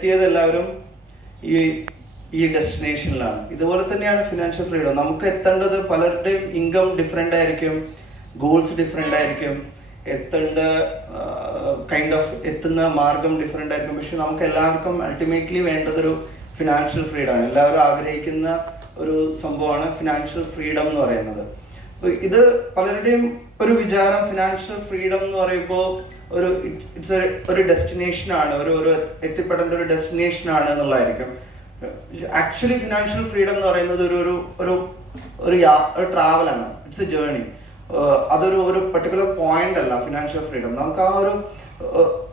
എത്തിയത് എല്ലാവരും ഈ ഈ ഡെസ്റ്റിനേഷനിലാണ്. ഇതുപോലെ തന്നെയാണ് ഫിനാൻഷ്യൽ ഫ്രീഡം. നമുക്ക് എത്തേണ്ടത്, പലരുടെയും ഇൻകം ഡിഫറെൻ്റ് ആയിരിക്കും, ഗോൾസ് ഡിഫറെൻ്റ് ആയിരിക്കും, എത്തുന്ന മാർഗം ഡിഫറെൻ്റ് ആയിരിക്കും. പക്ഷെ നമുക്ക് എല്ലാവർക്കും അൾട്ടിമേറ്റ്ലി വേണ്ടതൊരു ഫിനാൻഷ്യൽ ഫ്രീഡമാണ്. എല്ലാവരും ആഗ്രഹിക്കുന്ന ഒരു സംഭവമാണ് ഫിനാൻഷ്യൽ ഫ്രീഡം എന്ന് പറയുന്നത്. ഇത് പലരുടെയും ഒരു വിചാരം, ഫിനാൻഷ്യൽ ഫ്രീഡം എന്ന് പറയുമ്പോൾ ഒരു ഡെസ്റ്റിനേഷനാണ്, ഒരു എത്തിപ്പെടേണ്ട ഒരു ഡെസ്റ്റിനേഷനാണ് എന്നുള്ളതായിരിക്കും. ആക്ച്വലി ഫിനാൻഷ്യൽ ഫ്രീഡം എന്ന് പറയുന്നത് ഒരു ട്രാവലാണ്. It's a journey. അതൊരു പർട്ടിക്കുലർ പോയിന്റ് അല്ല ഫിനാൻഷ്യൽ ഫ്രീഡം. നമുക്ക്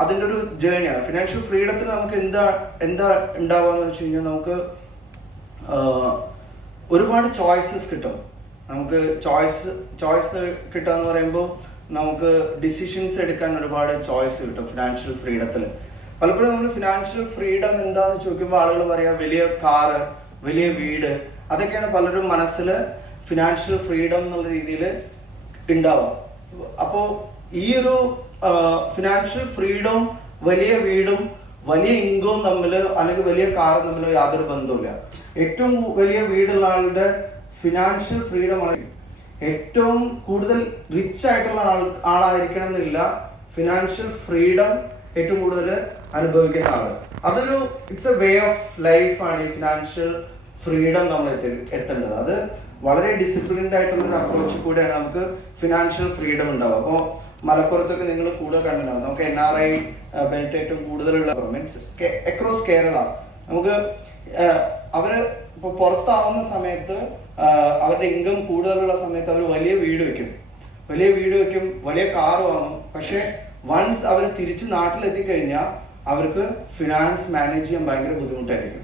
അതിൻ്റെ ഒരു ജേർണിയാണ്. ഫിനാൻഷ്യൽ ഫ്രീഡത്തിന് നമുക്ക് എന്താ ഉണ്ടാവുക വെച്ച് കഴിഞ്ഞാൽ, നമുക്ക് ഒരുപാട് ചോയ്സസ് കിട്ടും. നമുക്ക് ചോയ്സ് കിട്ടുക എന്ന് പറയുമ്പോൾ നമുക്ക് ഡിസിഷൻസ് എടുക്കാൻ ഒരുപാട് ചോയ്സ് കിട്ടും ഫിനാൻഷ്യൽ ഫ്രീഡത്തിൽ. പലപ്പോഴും നമ്മൾ ഫിനാൻഷ്യൽ ഫ്രീഡം എന്താണെന്ന് ചോദിക്കുമ്പോൾ ആളുകൾ പറയാം വലിയ കാറ്, വലിയ വീട്, അതൊക്കെയാണ് പലരും മനസ്സിൽ ഫിനാൻഷ്യൽ ഫ്രീഡം എന്നുള്ള രീതിയിൽ ഉണ്ടാവുക. അപ്പോൾ ഈ ഒരു ഫിനാൻഷ്യൽ ഫ്രീഡവും വലിയ വീടും വലിയ ഇൻകവും തമ്മിൽ, അല്ലെങ്കിൽ വലിയ കാറും തമ്മിൽ യാതൊരു ബന്ധവുമില്ല. ഏറ്റവും വലിയ വീടുള്ള ആളുടെ ഫിനാൻഷ്യൽ ഫ്രീഡം ഏറ്റവും കൂടുതൽ റിച്ച് ആയിട്ടുള്ള ആളായിരിക്കണം എന്നില്ല ഫിനാൻഷ്യൽ ഫ്രീഡം ഏറ്റവും കൂടുതൽ അനുഭവിക്കുന്ന ആള്. It's a way of life ആണ് ഈ ഫിനാൻഷ്യൽ ഫ്രീഡം നമ്മൾ എത്തേണ്ടത്. അത് വളരെ ഡിസിപ്ലിൻഡ് ആയിട്ടുള്ള ഒരു അപ്രോച്ച് കൂടെയാണ് നമുക്ക് ഫിനാൻഷ്യൽ ഫ്രീഡം ഉണ്ടാവുക. അപ്പോൾ മലപ്പുറത്തൊക്കെ നിങ്ങൾ കൂടുതൽ കണ്ടിട്ടുണ്ടാവും. നമുക്ക് NRI ബെൽറ്റ് ഏറ്റവും കൂടുതലുള്ള മീൻസ് അക്രോസ് കേരള. നമുക്ക് അവര് ഇപ്പോൾ പുറത്താവുന്ന സമയത്ത്, അവരുടെ ഇൻകം കൂടുതലുള്ള സമയത്ത് അവർ വലിയ വീട് വെക്കും, വലിയ കാറ് വാങ്ങും. പക്ഷെ വൺസ് അവർ തിരിച്ച് നാട്ടിലെത്തിക്കഴിഞ്ഞാൽ അവർക്ക് ഫിനാൻസ് മാനേജ് ചെയ്യാൻ ഭയങ്കര ബുദ്ധിമുട്ടായിരിക്കും.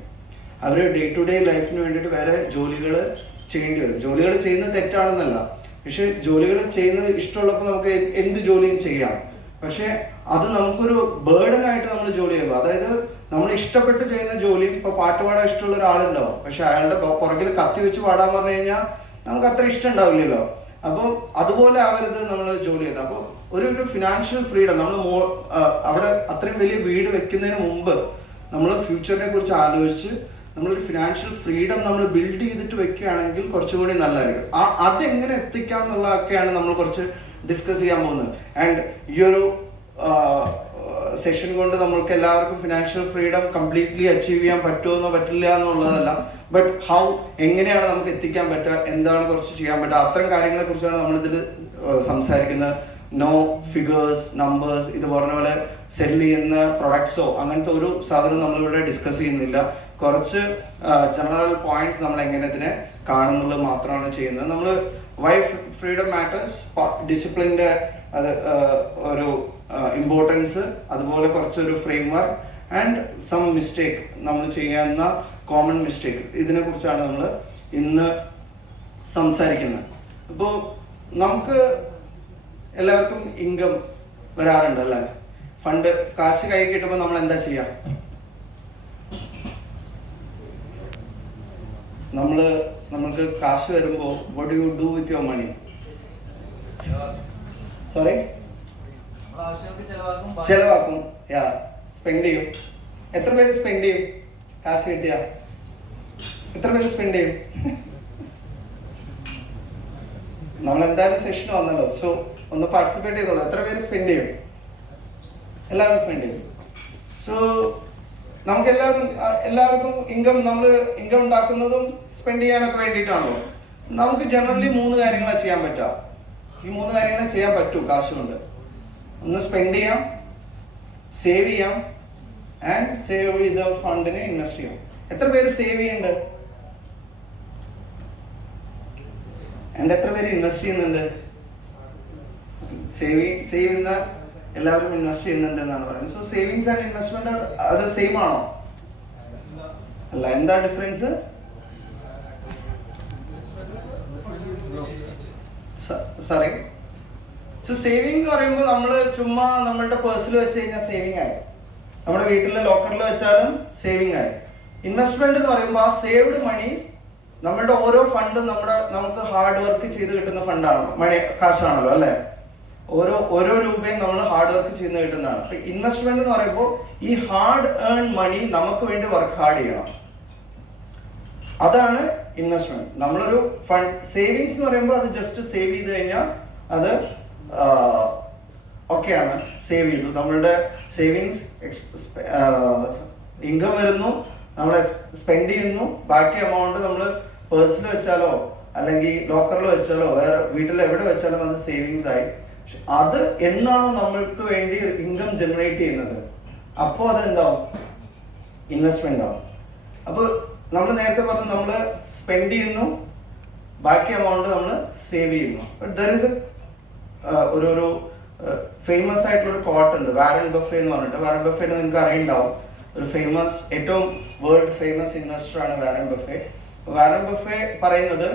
അവർ ഡേ ടു ഡേ ലൈഫിന് വേണ്ടിയിട്ട് വേറെ ജോലികൾ ചെയ്യേണ്ടി വരും. ജോലികൾ ചെയ്യുന്നത് തെറ്റാണെന്നല്ല, പക്ഷെ ജോലികൾ ചെയ്യുന്നത് ഇഷ്ടമുള്ളപ്പോൾ നമുക്ക് എന്ത് ജോലിയും ചെയ്യാം. പക്ഷെ അത് നമുക്കൊരു ബേർഡൻ ആയിട്ട് നമ്മൾ ജോലി ചെയ്യുമ്പോൾ, അതായത് നമ്മൾ ഇഷ്ടപ്പെട്ട് ചെയ്യുന്ന ജോലി, ഇപ്പൊ പാട്ട് പാടാൻ ഇഷ്ടമുള്ള ഒരാളുണ്ടാവും, പക്ഷെ അയാളുടെ പുറകിൽ കത്തി വെച്ച് പാടാൻ പറഞ്ഞു കഴിഞ്ഞാൽ നമുക്ക് അത്ര ഇഷ്ടം ഉണ്ടാവില്ലല്ലോ. അപ്പോൾ അതുപോലെ ആവരുത് നമ്മൾ ജോലി ചെയ്യുന്നത്. അപ്പോൾ ഒരു ഫിനാൻഷ്യൽ ഫ്രീഡം നമ്മൾ അവിടെ അത്രയും വലിയ വീട് വെക്കുന്നതിന് മുമ്പ് നമ്മൾ ഫ്യൂച്ചറിനെ കുറിച്ച് ആലോചിച്ച് നമ്മളൊരു ഫിനാൻഷ്യൽ ഫ്രീഡം നമ്മൾ ബിൽഡ് ചെയ്തിട്ട് വെക്കുകയാണെങ്കിൽ കുറച്ചുകൂടി നല്ലതായിരിക്കും. അതെങ്ങനെ എത്തിക്കാം എന്നുള്ളതൊക്കെയാണ് നമ്മൾ കുറച്ച് ഡിസ്കസ് ചെയ്യാൻ പോകുന്നത്. ആൻഡ് ഈ ഒരു സെഷൻ കൊണ്ട് നമ്മൾക്ക് എല്ലാവർക്കും ഫിനാൻഷ്യൽ ഫ്രീഡം കംപ്ലീറ്റ്ലി അച്ചീവ് ചെയ്യാൻ പറ്റുമോ പറ്റില്ല എന്നുള്ളതല്ല, ബട്ട് എങ്ങനെയാണ് നമുക്ക് എത്തിക്കാൻ പറ്റുക, എന്താണ് കുറച്ച് ചെയ്യാൻ പറ്റുക, അത്തരം കാര്യങ്ങളെ കുറിച്ചാണ് നമ്മളിതിൽ സംസാരിക്കുന്നത്. നോ ഫിഗേഴ്സ്, നമ്പേഴ്സ്, ഇത് പറഞ്ഞ പോലെ സെല് ചെയ്യുന്ന പ്രൊഡക്ട്സോ അങ്ങനത്തെ ഒരു സാധനം നമ്മളിവിടെ ഡിസ്കസ് ചെയ്യുന്നില്ല. കുറച്ച് ജനറൽ പോയിന്റ്സ് നമ്മൾ എങ്ങനെ ഇതിനെ കാണുന്നുള്ളത് മാത്രമാണ് ചെയ്യുന്നത്. നമ്മൾ വൈ ഫ്രീഡം മാറ്റേഴ്സ്, ഡിസിപ്ലിൻ്റെ ഒരു ഇമ്പോർട്ടൻസ്, അതുപോലെ കുറച്ചൊരു framework and some mistake, നമ്മൾ ചെയ്യുന്ന കോമൺ മിസ്റ്റേക്ക്, ഇതിനെ കുറിച്ചാണ് നമ്മൾ ഇന്ന് സംസാരിക്കുന്നത്. ഇപ്പോൾ നമുക്ക് എല്ലാവർക്കും ഇൻകം വരാറുണ്ട് അല്ലേ? ഫണ്ട്, കാശ് കൈ കിട്ടുമ്പോൾ നമ്മൾ എന്താ ചെയ്യാം? നമ്മൾക്ക് കാശ് വരുമ്പോൾ what do you do with your money? Sorry, ചെലവാക്കും, സ്പെൻഡ് ചെയ്യും. എത്ര പേര് സ്പെൻഡ് ചെയ്യും? കാശ് കിട്ടിയ എത്ര പേര് സ്പെൻഡ് ചെയ്യും? നമ്മൾ എന്തായാലും സെഷൻ വന്നല്ലോ, സോ ഒന്ന് പാർട്ടിസിപ്പേറ്റ് ചെയ്തോളൂ. എത്ര പേര് സ്പെൻഡ് ചെയ്യും? എല്ലാവരും സ്പെൻഡ് ചെയ്യും. സോ നമുക്ക് എല്ലാവർക്കും നമ്മൾ ഇൻകം ഉണ്ടാക്കുന്നതും സ്പെൻഡ് ചെയ്യാനൊക്കെ വേണ്ടിയിട്ടാണല്ലോ. നമുക്ക് ജനറലി 3 കാര്യങ്ങളാണ് ചെയ്യാൻ പറ്റുക. ഈ 3 കാര്യങ്ങളെ ചെയ്യാൻ പറ്റൂ കാശ് കൊണ്ട്. ഒന്ന് സ്പെൻഡ് ചെയ്യാം, സേവ് ചെയ്യാം, ആൻഡ് സേവ് ചെയ്ത ഫണ്ടിനെ ഇൻവെസ്റ്റ് ചെയ്യാം. എത്ര പേര് സേവ് ചെയ്യുന്നുണ്ട്? ആൻഡ് എത്ര പേര് ഇൻവെസ്റ്റ് ചെയ്യുന്നുണ്ട്? സേവ് ചെയ്യുന്ന എല്ലാവരും ഇൻവെസ്റ്റ് ചെയ്യുന്നുണ്ട് എന്നാണ് പറയുന്നത്. സോ സേവിങ്സ് ആൻഡ് ഇൻവെസ്റ്റ്മെന്റ് അത് സെയിം ആണോ? അല്ല. എന്താ ഡിഫറൻസ്? സോറി. സോ സേവിങ് എന്ന് പറയുമ്പോൾ നമ്മൾ ചുമ്മാ നമ്മളുടെ പേഴ്സിൽ വെച്ച് കഴിഞ്ഞാൽ സേവിങ് ആയി, നമ്മുടെ വീട്ടിലെ ലോക്കറിൽ വെച്ചാലും സേവിങ് ആയി. ഇൻവെസ്റ്റ്മെന്റ് എന്ന് പറയുമ്പോൾ ആ സേവ്ഡ് മണി, നമ്മളുടെ ഓരോ ഫണ്ടും നമുക്ക് ഹാർഡ് വർക്ക് ചെയ്ത് കിട്ടുന്ന ഫണ്ടാണ്, കാശാണല്ലോ അല്ലേ? ഓരോ രൂപയും നമ്മൾ ഹാർഡ് വർക്ക് ചെയ്യുന്ന കിട്ടുന്നതാണ്. അപ്പൊ ഇൻവെസ്റ്റ്മെന്റ് എന്ന് പറയുമ്പോൾ ഈ ഹാർഡ് ഏൺ മണി നമുക്ക് വേണ്ടി വർക്ക് ഹാർഡ് ചെയ്യണം, അതാണ് ഇൻവെസ്റ്റ്മെന്റ്. നമ്മളൊരു ഫണ്ട് സേവിങ്സ് എന്ന് പറയുമ്പോൾ അത് ജസ്റ്റ് സേവ് ചെയ്ത് കഴിഞ്ഞാൽ അത് ഒക്കെയാണ്, സേവ് ചെയ്തു, നമ്മളുടെ സേവിങ്സ് ഇൻകം വരുന്നു, നമ്മൾ സ്പെൻഡ് ചെയ്യുന്നു, ബാക്കി എമൗണ്ട് നമ്മൾ പേഴ്സിൽ വെച്ചാലോ അല്ലെങ്കിൽ ലോക്കറിൽ വെച്ചാലോ വേറെ വീട്ടിൽ എവിടെ വെച്ചാലും അത് സേവിങ്സ് ആയി. അത് എന്നാണോ നമ്മൾക്ക് വേണ്ടി ഇൻകം ജനറേറ്റ് ചെയ്യുന്നത് അപ്പോൾ അതെന്താവും, ഇൻവെസ്റ്റ്മെന്റ് ആവും. അപ്പോൾ നമ്മൾ നേരത്തെ പറഞ്ഞു നമ്മൾ സ്പെൻഡ് ചെയ്യുന്നു, ബാക്കി എമൗണ്ട് നമ്മൾ സേവ് ചെയ്യുന്നു. ബട്ട് ദർ ഇസ് ഒരു ഫേമസ് ആയിട്ടുള്ള ഒരു കോട്ട് ഉണ്ട്, വാരൻ ബഫെ എന്ന് പറഞ്ഞിട്ട്. വാരൻ ബഫേനെ നിങ്ങൾക്ക് അറിയുണ്ടാവും, ഒരു ഫേമസ്, ഏറ്റവും വേൾഡ് ഫേമസ് ഇൻവെസ്റ്റർ ആണ് വാരൻ ബഫെ. വാരൻ ബഫെ പറയുന്നത്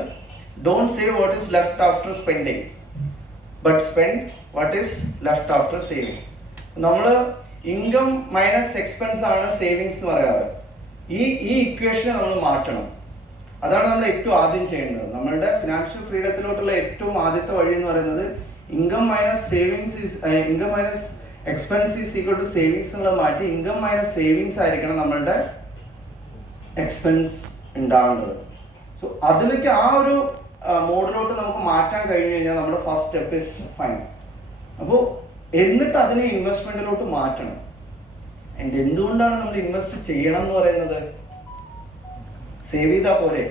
don't save what is left after spending but spend what is left after saving. നമ്മൾ ഇൻകം മൈനസ് എക്സ്പെൻസ് ആണ് സേവിങ്സ് എന്ന് പറയാറ്. ഈ ഇക്വേഷനെ നമ്മൾ മാറ്റണം. അതാണ് നമ്മൾ ഏറ്റവും ആദ്യം ചെയ്യേണ്ടത്. നമ്മളുടെ ഫിനാൻഷ്യൽ ഫ്രീഡത്തിലോട്ടുള്ള ഏറ്റവും ആദ്യത്തെ വഴി എന്ന് പറയുന്നത് income minus savings income minus expense is equal to savings എന്നുള്ളത് മാറ്റി ഇൻകം മൈനസ് സേവിങ്സ് ആയിരിക്കണം നമ്മളുടെ എക്സ്പെൻസ് ഉണ്ടാവേണ്ടത്. സോ അതിലേക്ക് ആ ഒരു മോഡിലോട്ട് നമുക്ക് മാറ്റാൻ കഴിഞ്ഞു കഴിഞ്ഞാൽ നമ്മുടെ ഫസ്റ്റ് സ്റ്റെപ്പ് ഇസ് ഫൈൻ. അപ്പോൾ എന്നിട്ട് അതിനെ ഇൻവെസ്റ്റ്മെന്റിലോട്ട് മാറ്റണം. ആൻഡ് എന്തുകൊണ്ടാണ് നമ്മൾ ഇൻവെസ്റ്റ് ചെയ്യണം എന്ന് പറയുന്നത്? സേവ് ചെയ്താൽ പോരെ?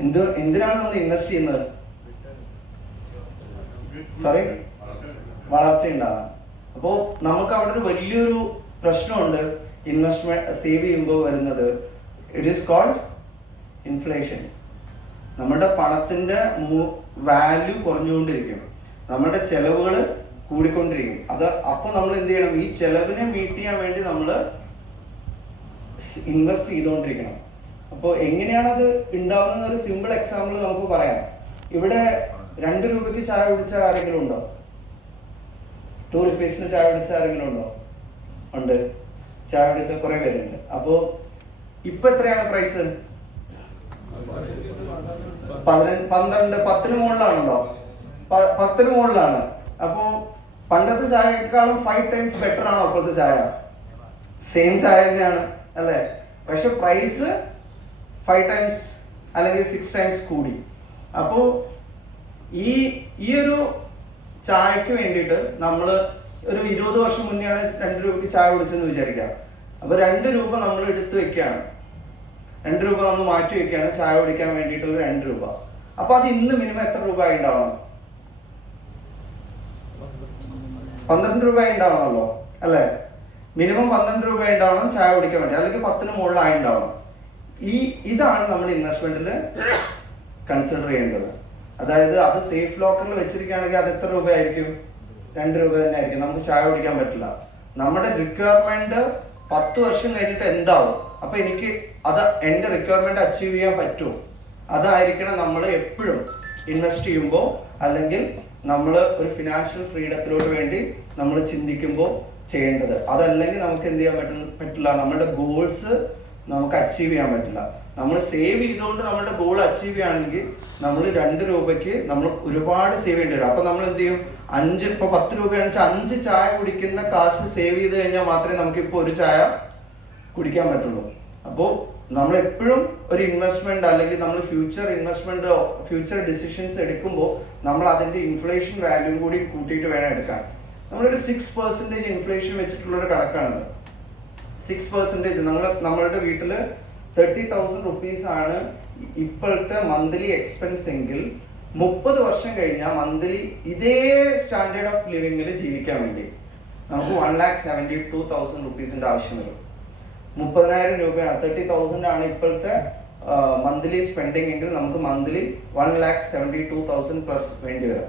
എന്തിനാണ് നമ്മൾ ഇൻവെസ്റ്റ് ചെയ്യുന്നത്? സോറി, വളർച്ച ഉണ്ടാകാൻ. അപ്പോൾ നമുക്ക് അവിടെ ഒരു വലിയൊരു പ്രശ്നമുണ്ട് ഇൻവെസ്റ്റ്മെന്റ് സേവ് ചെയ്യുമ്പോൾ വരുന്നത്. It is called inflation. നമ്മുടെ പണത്തിന്റെ വാല്യൂ കുറഞ്ഞുകൊണ്ടിരിക്കും, നമ്മുടെ ചെലവുകൾ കൂടിക്കൊണ്ടിരിക്കും. അപ്പോൾ നമ്മൾ എന്ത് ചെയ്യണം? ഈ ചെലവിനെ മീറ്റ് ചെയ്യാൻ വേണ്ടി നമ്മൾ ഇൻവെസ്റ്റ് ചെയ്തുകൊണ്ടിരിക്കണം. അപ്പോൾ എങ്ങനെയാണ് അത് ഉണ്ടാവുന്ന ഒരു സിമ്പിൾ എക്സാമ്പിൾ നമുക്ക് പറയാം. ഇവിടെ 2 രൂപയ്ക്ക് ചായ കുടിച്ച ആരെങ്കിലും ഉണ്ടോ? 2 rupees ചായ കുടിച്ച ആരെങ്കിലും ഉണ്ടോ? ഉണ്ട്, ചായ കുടിച്ച കുറെ പേരുണ്ട്. അപ്പോ ഇപ്പൊ എത്രയാണ് പ്രൈസ്? 12, 10 മുകളിലാണുണ്ടോ? 10 മുകളിലാണ്. അപ്പോ പണ്ടത്തെ ചായക്കാളും 5 times ബെറ്റർ ആണോ അപ്പോഴത്തെ ചായ? സെയിം ചായ തന്നെയാണ് അല്ലേ? പക്ഷെ പ്രൈസ് 5 times അല്ലെങ്കിൽ 6 times കൂടി. അപ്പോൾ ഈ ഒരു ചായക്ക് വേണ്ടിയിട്ട് നമ്മൾ ഒരു 20 വർഷം മുന്നെയാണ് 2 രൂപയ്ക്ക് ചായ കുടിച്ചെന്ന് വിചാരിക്കാം. അപ്പൊ 2 രൂപ നമ്മൾ എടുത്തു വെക്കുകയാണ്, 2 രൂപ നമ്മൾ മാറ്റി വെക്കുകയാണ് ചായ കുടിക്കാൻ വേണ്ടിയിട്ടുള്ള 2 രൂപ. അപ്പൊ അത് ഇന്ന് മിനിമം എത്ര രൂപ ഉണ്ടാവണം? 12 രൂപ ഉണ്ടാവണമല്ലോ അല്ലെ? മിനിമം 12 രൂപ ഉണ്ടാവണം ചായ കുടിക്കാൻ വേണ്ടി, അല്ലെങ്കിൽ 10 മുകളിലായി ഉണ്ടാവണം. ഇതാണ് നമ്മൾ ഇൻവെസ്റ്റ്മെന്റിൽ കൺസിഡർ ചെയ്യേണ്ടത്. അതായത് അത് സേഫ് ലോക്കറിൽ വെച്ചിരിക്കുകയാണെങ്കിൽ അത് എത്ര രൂപയായിരിക്കും? 2 രൂപ തന്നെ ആയിരിക്കും. നമുക്ക് ചായ കുടിക്കാൻ പറ്റില്ല. നമ്മുടെ റിക്വയർമെന്റ് 10 വർഷം കഴിഞ്ഞിട്ട് എന്താവും? അപ്പൊ എനിക്ക് അത് എന്റെ റിക്വയർമെന്റ് അച്ചീവ് ചെയ്യാൻ പറ്റുമോ? അതായിരിക്കണം നമ്മൾ എപ്പോഴും ഇൻവെസ്റ്റ് ചെയ്യുമ്പോൾ അല്ലെങ്കിൽ നമ്മൾ ഒരു ഫിനാൻഷ്യൽ ഫ്രീഡത്തിലോട്ട് വേണ്ടി നമ്മൾ ചിന്തിക്കുമ്പോൾ ചെയ്യേണ്ടത്. അതല്ലെങ്കിൽ നമുക്ക് എന്ത് ചെയ്യാൻ പറ്റില്ല, നമ്മുടെ ഗോൾസ് നമുക്ക് അച്ചീവ് ചെയ്യാൻ പറ്റില്ല. നമ്മൾ സേവ് ചെയ്തുകൊണ്ട് നമ്മുടെ ഗോൾ അച്ചീവ് ചെയ്യുകയാണെങ്കിൽ നമ്മൾ 2 രൂപയ്ക്ക് നമ്മൾ ഒരുപാട് സേവ് ചെയ്യേണ്ടി വരും. അപ്പൊ നമ്മൾ എന്ത് ചെയ്യും? 10 രൂപയാണെന്ന് വെച്ചാൽ 5 ചായ കുടിക്കുന്ന കാശ് സേവ് ചെയ്ത് കഴിഞ്ഞാൽ മാത്രമേ നമുക്ക് ഇപ്പോൾ ഒരു ചായ കുടിക്കാൻ പറ്റുള്ളൂ. അപ്പോൾ നമ്മൾ എപ്പോഴും ഒരു ഇൻവെസ്റ്റ്മെന്റ് അല്ലെങ്കിൽ നമ്മൾ ഫ്യൂച്ചർ ഡിസിഷൻസ് എടുക്കുമ്പോൾ നമ്മൾ അതിന്റെ ഇൻഫ്ലേഷൻ വാല്യൂ കൂടി കൂട്ടിയിട്ട് വേണം എടുക്കാൻ. നമ്മളൊരു 6% ഇൻഫ്ലേഷൻ വെച്ചിട്ടുള്ള ഒരു കണക്കാണത്. 6% നമ്മളുടെ വീട്ടിൽ 30,000 rupees ആണ് ഇപ്പോഴത്തെ മന്ത്ലി എക്സ്പെൻസ് എങ്കിൽ 30 വർഷം കഴിഞ്ഞാൽ മന്ത്ലി ഇതേ സ്റ്റാൻഡേർഡ് ഓഫ് ലിവിംഗിൽ ജീവിക്കാൻ വേണ്ടി നമുക്ക് 1,72,000 rupees ആവശ്യം വരും. 30,000 രൂപയാണ്, 30,000 ആണ് ഇപ്പോഴത്തെ മന്ത്ലി സ്പെൻഡിങ് എങ്കിൽ നമുക്ക് മന്ത്ലി 1,72,000 പ്ലസ് വേണ്ടി വരും.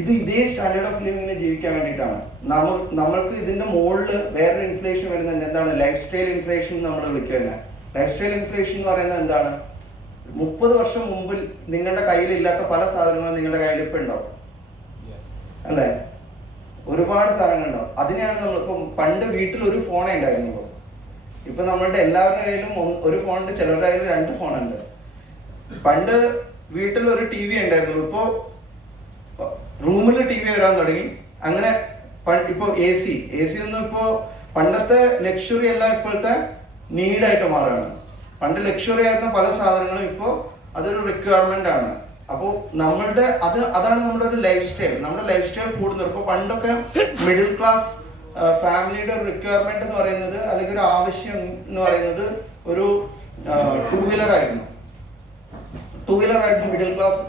ഇതേ സ്റ്റാൻഡേർഡ് ഓഫ് ലിവിംഗിൽ ജീവിക്കാൻ വേണ്ടിയിട്ടാണ്. നമ്മൾക്ക് ഇതിന്റെ മുകളിൽ വേറൊരു ഇൻഫ്ലേഷൻ വരുന്നുണ്ട്. എന്താണ്? ലൈഫ് സ്റ്റൈൽ ഇൻഫ്ലേഷൻ നമ്മൾ വിളിക്കുന്നത്. ലൈഫ് സ്റ്റൈൽ ഇൻഫ്ലേഷൻ എന്ന് പറയുന്നത് എന്താണ്? 30 വർഷം മുമ്പിൽ നിങ്ങളുടെ കയ്യിലില്ലാത്ത പല സാധനങ്ങളും നിങ്ങളുടെ കയ്യിൽ ഇപ്പൊ ഉണ്ടാവും അല്ലെ? ഒരുപാട് സാധനങ്ങൾ ഉണ്ടാവും. അതിനെയാണ് നമ്മളിപ്പം പണ്ട് വീട്ടിൽ ഒരു ഫോണേ ഉണ്ടായിരുന്നുള്ളൂ. ഇപ്പൊ നമ്മളുടെ എല്ലാവരുടെ കയ്യിലും ഒരു ഫോണുണ്ട്, ചിലരുടെ കയ്യിൽ 2 ഫോണുണ്ട്. പണ്ട് വീട്ടിൽ ഒരു TV ഉണ്ടായിരുന്നുള്ളൂ. ഇപ്പോ റൂമിൽ ടി വി വരാൻ തുടങ്ങി. അങ്ങനെ ഇപ്പോൾ എ സി ഒന്നും ഇപ്പോൾ പണ്ടത്തെ ലക്ഷറി അല്ല, ഇപ്പോഴത്തെ നീഡായിട്ട് മാറുകയാണ്. പണ്ട് ലക്ഷറി ആയിരുന്ന പല സാധനങ്ങളും ഇപ്പോൾ അതൊരു റിക്വയർമെന്റ് ആണ്. അപ്പോൾ അതാണ് നമ്മുടെ ഒരു ലൈഫ് സ്റ്റൈൽ. നമ്മുടെ ലൈഫ് സ്റ്റൈൽ കൂടുന്നത്. ഇപ്പോൾ പണ്ടൊക്കെ മിഡിൽ ക്ലാസ് ഫാമിലിയുടെ ഒരു റിക്വയർമെന്റ് എന്ന് പറയുന്നത്, അല്ലെങ്കിൽ ഒരു ആവശ്യം എന്ന് പറയുന്നത് ഒരു ടൂ വീലർ ആയിരുന്നു മിഡിൽ ക്ലാസ്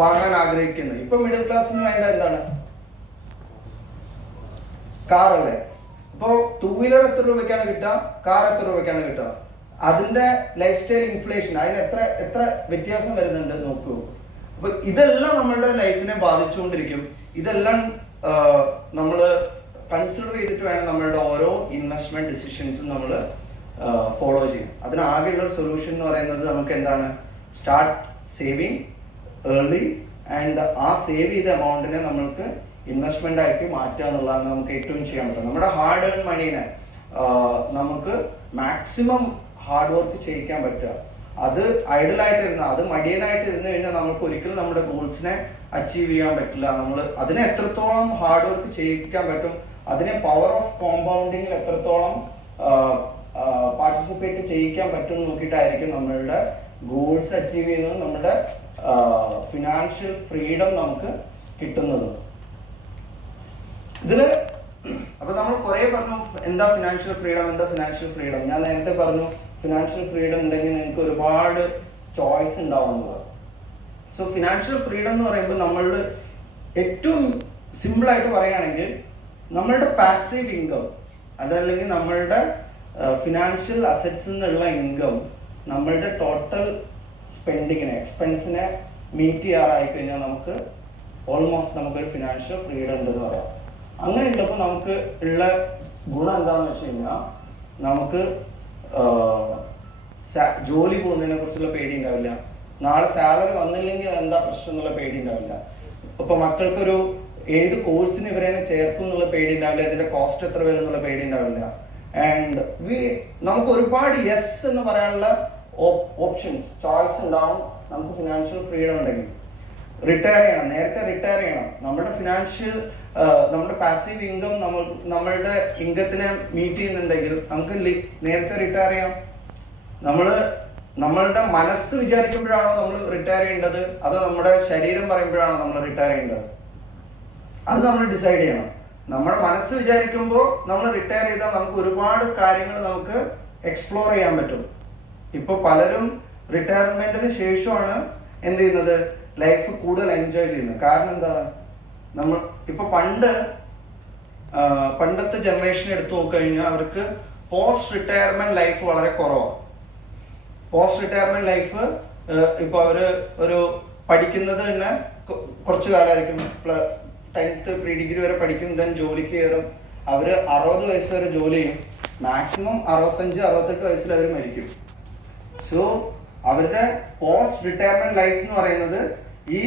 വാങ്ങാൻ ആഗ്രഹിക്കുന്നത്. ഇപ്പൊ മിഡിൽ ക്ലാസ്സിന് വേണ്ട എന്താണ്? കാറല്ലേ. ഇപ്പോ ടൂ വീലർ എത്ര രൂപയ്ക്കാണ് കിട്ടുക, കാർ എത്ര രൂപയ്ക്കാണ് കിട്ടുക? അതിന്റെ ലൈഫ് സ്റ്റൈൽ ഇൻഫ്ലേഷൻ, അതിന് എത്ര വ്യത്യാസം വരുന്നുണ്ട് നോക്കൂ. അപ്പൊ ഇതെല്ലാം നമ്മളുടെ ലൈഫിനെ ബാധിച്ചുകൊണ്ടിരിക്കും. ഇതെല്ലാം നമ്മൾ കൺസിഡർ ചെയ്തിട്ട് വേണം നമ്മളുടെ ഓരോ ഇൻവെസ്റ്റ്മെന്റ് ഡിസിഷൻസും നമ്മൾ ഫോളോ ചെയ്യും. അതിനാകെയുള്ള ഒരു സൊല്യൂഷൻ എന്ന് പറയുന്നത് നമുക്ക് എന്താണ്? സ്റ്റാർട്ട് സേവിങ് ഏർലി ആൻഡ് ആ സേവ് ചെയ്ത എമൗണ്ടിനെ നമ്മൾക്ക് ഇൻവെസ്റ്റ്മെന്റ് ആയിട്ട് മാറ്റുക എന്നുള്ളതാണ് നമുക്ക് ഏറ്റവും ചെയ്യാൻ പറ്റുന്നത്. നമ്മുടെ ഹാർഡ് ഏൺ മണീനെ നമുക്ക് മാക്സിമം ഹാർഡ് വർക്ക് ചെയ്യിക്കാൻ പറ്റുക. അത് ഐഡലായിട്ടിരുന്ന, അത് മടിയനായിട്ട് ഇരുന്ന് കഴിഞ്ഞാൽ നമുക്ക് ഒരിക്കലും നമ്മുടെ ഗോൾസിനെ അച്ചീവ് ചെയ്യാൻ പറ്റില്ല. നമ്മൾ അതിനെ എത്രത്തോളം ഹാർഡ് വർക്ക് ചെയ്യിക്കാൻ പറ്റും, അതിനെ പവർ ഓഫ് കോമ്പൗണ്ടിങ്ങിൽ എത്രത്തോളം പാർട്ടിസിപ്പേറ്റ് ചെയ്യിക്കാൻ പറ്റും നോക്കിയിട്ടായിരിക്കും നമ്മളുടെ ഗോൾസ് അച്ചീവ് ചെയ്യുന്നത്, നമ്മുടെ ഫിനാൻഷ്യൽ ഫ്രീഡം നമുക്ക് കിട്ടുന്നത്. ഇതില് അപ്പൊ നമ്മൾ കുറെ പറഞ്ഞു എന്താ ഫിനാൻഷ്യൽ ഫ്രീഡം. ഞാൻ നേരത്തെ പറഞ്ഞു ഫിനാൻഷ്യൽ ഫ്രീഡം ഉണ്ടെങ്കിൽ നിങ്ങൾക്ക് ഒരുപാട് ചോയ്സ് ഉണ്ടാവുന്നത്. സോ ഫിനാൻഷ്യൽ ഫ്രീഡം എന്ന് പറയുമ്പോൾ നമ്മളുടെ ഏറ്റവും സിമ്പിൾ ആയിട്ട് പറയുകയാണെങ്കിൽ നമ്മളുടെ പാസീവ് ഇൻകം, അതല്ലെങ്കിൽ നമ്മളുടെ ഫിനാൻഷ്യൽ അസറ്റ്സ് എന്നുള്ള ഇൻകം നമ്മളുടെ ടോട്ടൽ എക്സ്പെൻസിനെ മീറ്റ് ചെയ്യാറായി കഴിഞ്ഞാൽ നമുക്ക് ഓൾമോസ്റ്റ് നമുക്കൊരു ഫിനാൻഷ്യൽ ഫ്രീഡം ഉണ്ടെന്ന് പറയാം. അങ്ങനെ ഉള്ളപ്പോൾ നമുക്ക് ഉള്ള ഗുണം എന്താണെന്ന് വെച്ച് കഴിഞ്ഞാൽ നമുക്ക് ജോലി പോകുന്നതിനെ കുറിച്ചുള്ള പേടി ഉണ്ടാവില്ല. നാളെ സാലറി വന്നില്ലെങ്കിൽ എന്താ പ്രശ്നം എന്നുള്ള പേടി ഉണ്ടാവില്ല. ഇപ്പൊ മക്കൾക്കൊരു ഏത് കോഴ്സിന് ഇവരെ ചേർക്കും എന്നുള്ള പേടി ഉണ്ടാവില്ല, അതിന്റെ കോസ്റ്റ് എത്ര വരും എന്നുള്ള പേടി ഉണ്ടാവില്ല. ആൻഡ് നമുക്ക് ഒരുപാട് യെസ് എന്ന് പറയാനുള്ള ഓപ്ഷൻസ്, ചോയ്സ് ഉണ്ടാവും നമുക്ക് ഫിനാൻഷ്യൽ ഫ്രീഡം ഉണ്ടെങ്കിൽ. നേരത്തെ റിട്ടയർ ചെയ്യണം. നമ്മുടെ പാസീവ് ഇൻകം നമ്മളുടെ ഇൻകത്തിനെ മീറ്റ് ചെയ്യുന്നുണ്ടെങ്കിൽ നമുക്ക് നേരത്തെ റിട്ടയർ ചെയ്യാം. നമ്മളുടെ മനസ്സ് വിചാരിക്കുമ്പോഴാണോ നമ്മൾ റിട്ടയർ ചെയ്യേണ്ടത്, അതോ നമ്മുടെ ശരീരം പറയുമ്പോഴാണോ നമ്മൾ റിട്ടയർ ചെയ്യേണ്ടത്? അത് നമ്മൾ ഡിസൈഡ് ചെയ്യണം. നമ്മുടെ മനസ്സ് വിചാരിക്കുമ്പോൾ നമ്മൾ റിട്ടയർ ചെയ്താൽ നമുക്ക് ഒരുപാട് കാര്യങ്ങൾ നമുക്ക് എക്സ്പ്ലോർ ചെയ്യാൻ പറ്റും. ഇപ്പൊ പലരും റിട്ടയർമെന്റിന് ശേഷമാണ് എന്ത് ചെയ്യുന്നത്, ലൈഫ് കൂടുതൽ എൻജോയ് ചെയ്യുന്നത്. കാരണം എന്താണ്, നമ്മൾ ഇപ്പൊ പണ്ടത്തെ ജനറേഷൻ എടുത്തു നോക്കിക്കഴിഞ്ഞാൽ അവർക്ക് പോസ്റ്റ് റിട്ടയർമെന്റ് ലൈഫ് വളരെ കുറവാണ്. പോസ്റ്റ് റിട്ടയർമെന്റ് ലൈഫ് ഇപ്പൊ അവര് ഒരു പഠിക്കുന്നത് തന്നെ കുറച്ചു കാലമായിരിക്കും. 10th പ്രീ ഡിഗ്രി വരെ പഠിക്കും, ദെൻ ജോലിക്ക് കയറും. അവര് 60 വയസ്സ് വരെ ജോലി ചെയ്യും. മാക്സിമം 65-68 വയസ്സിൽ അവർ മരിക്കും. സോ അവരുടെ പോസ്റ്റ് റിട്ടയർമെന്റ് ലൈഫ് എന്ന് പറയുന്നത് ഈ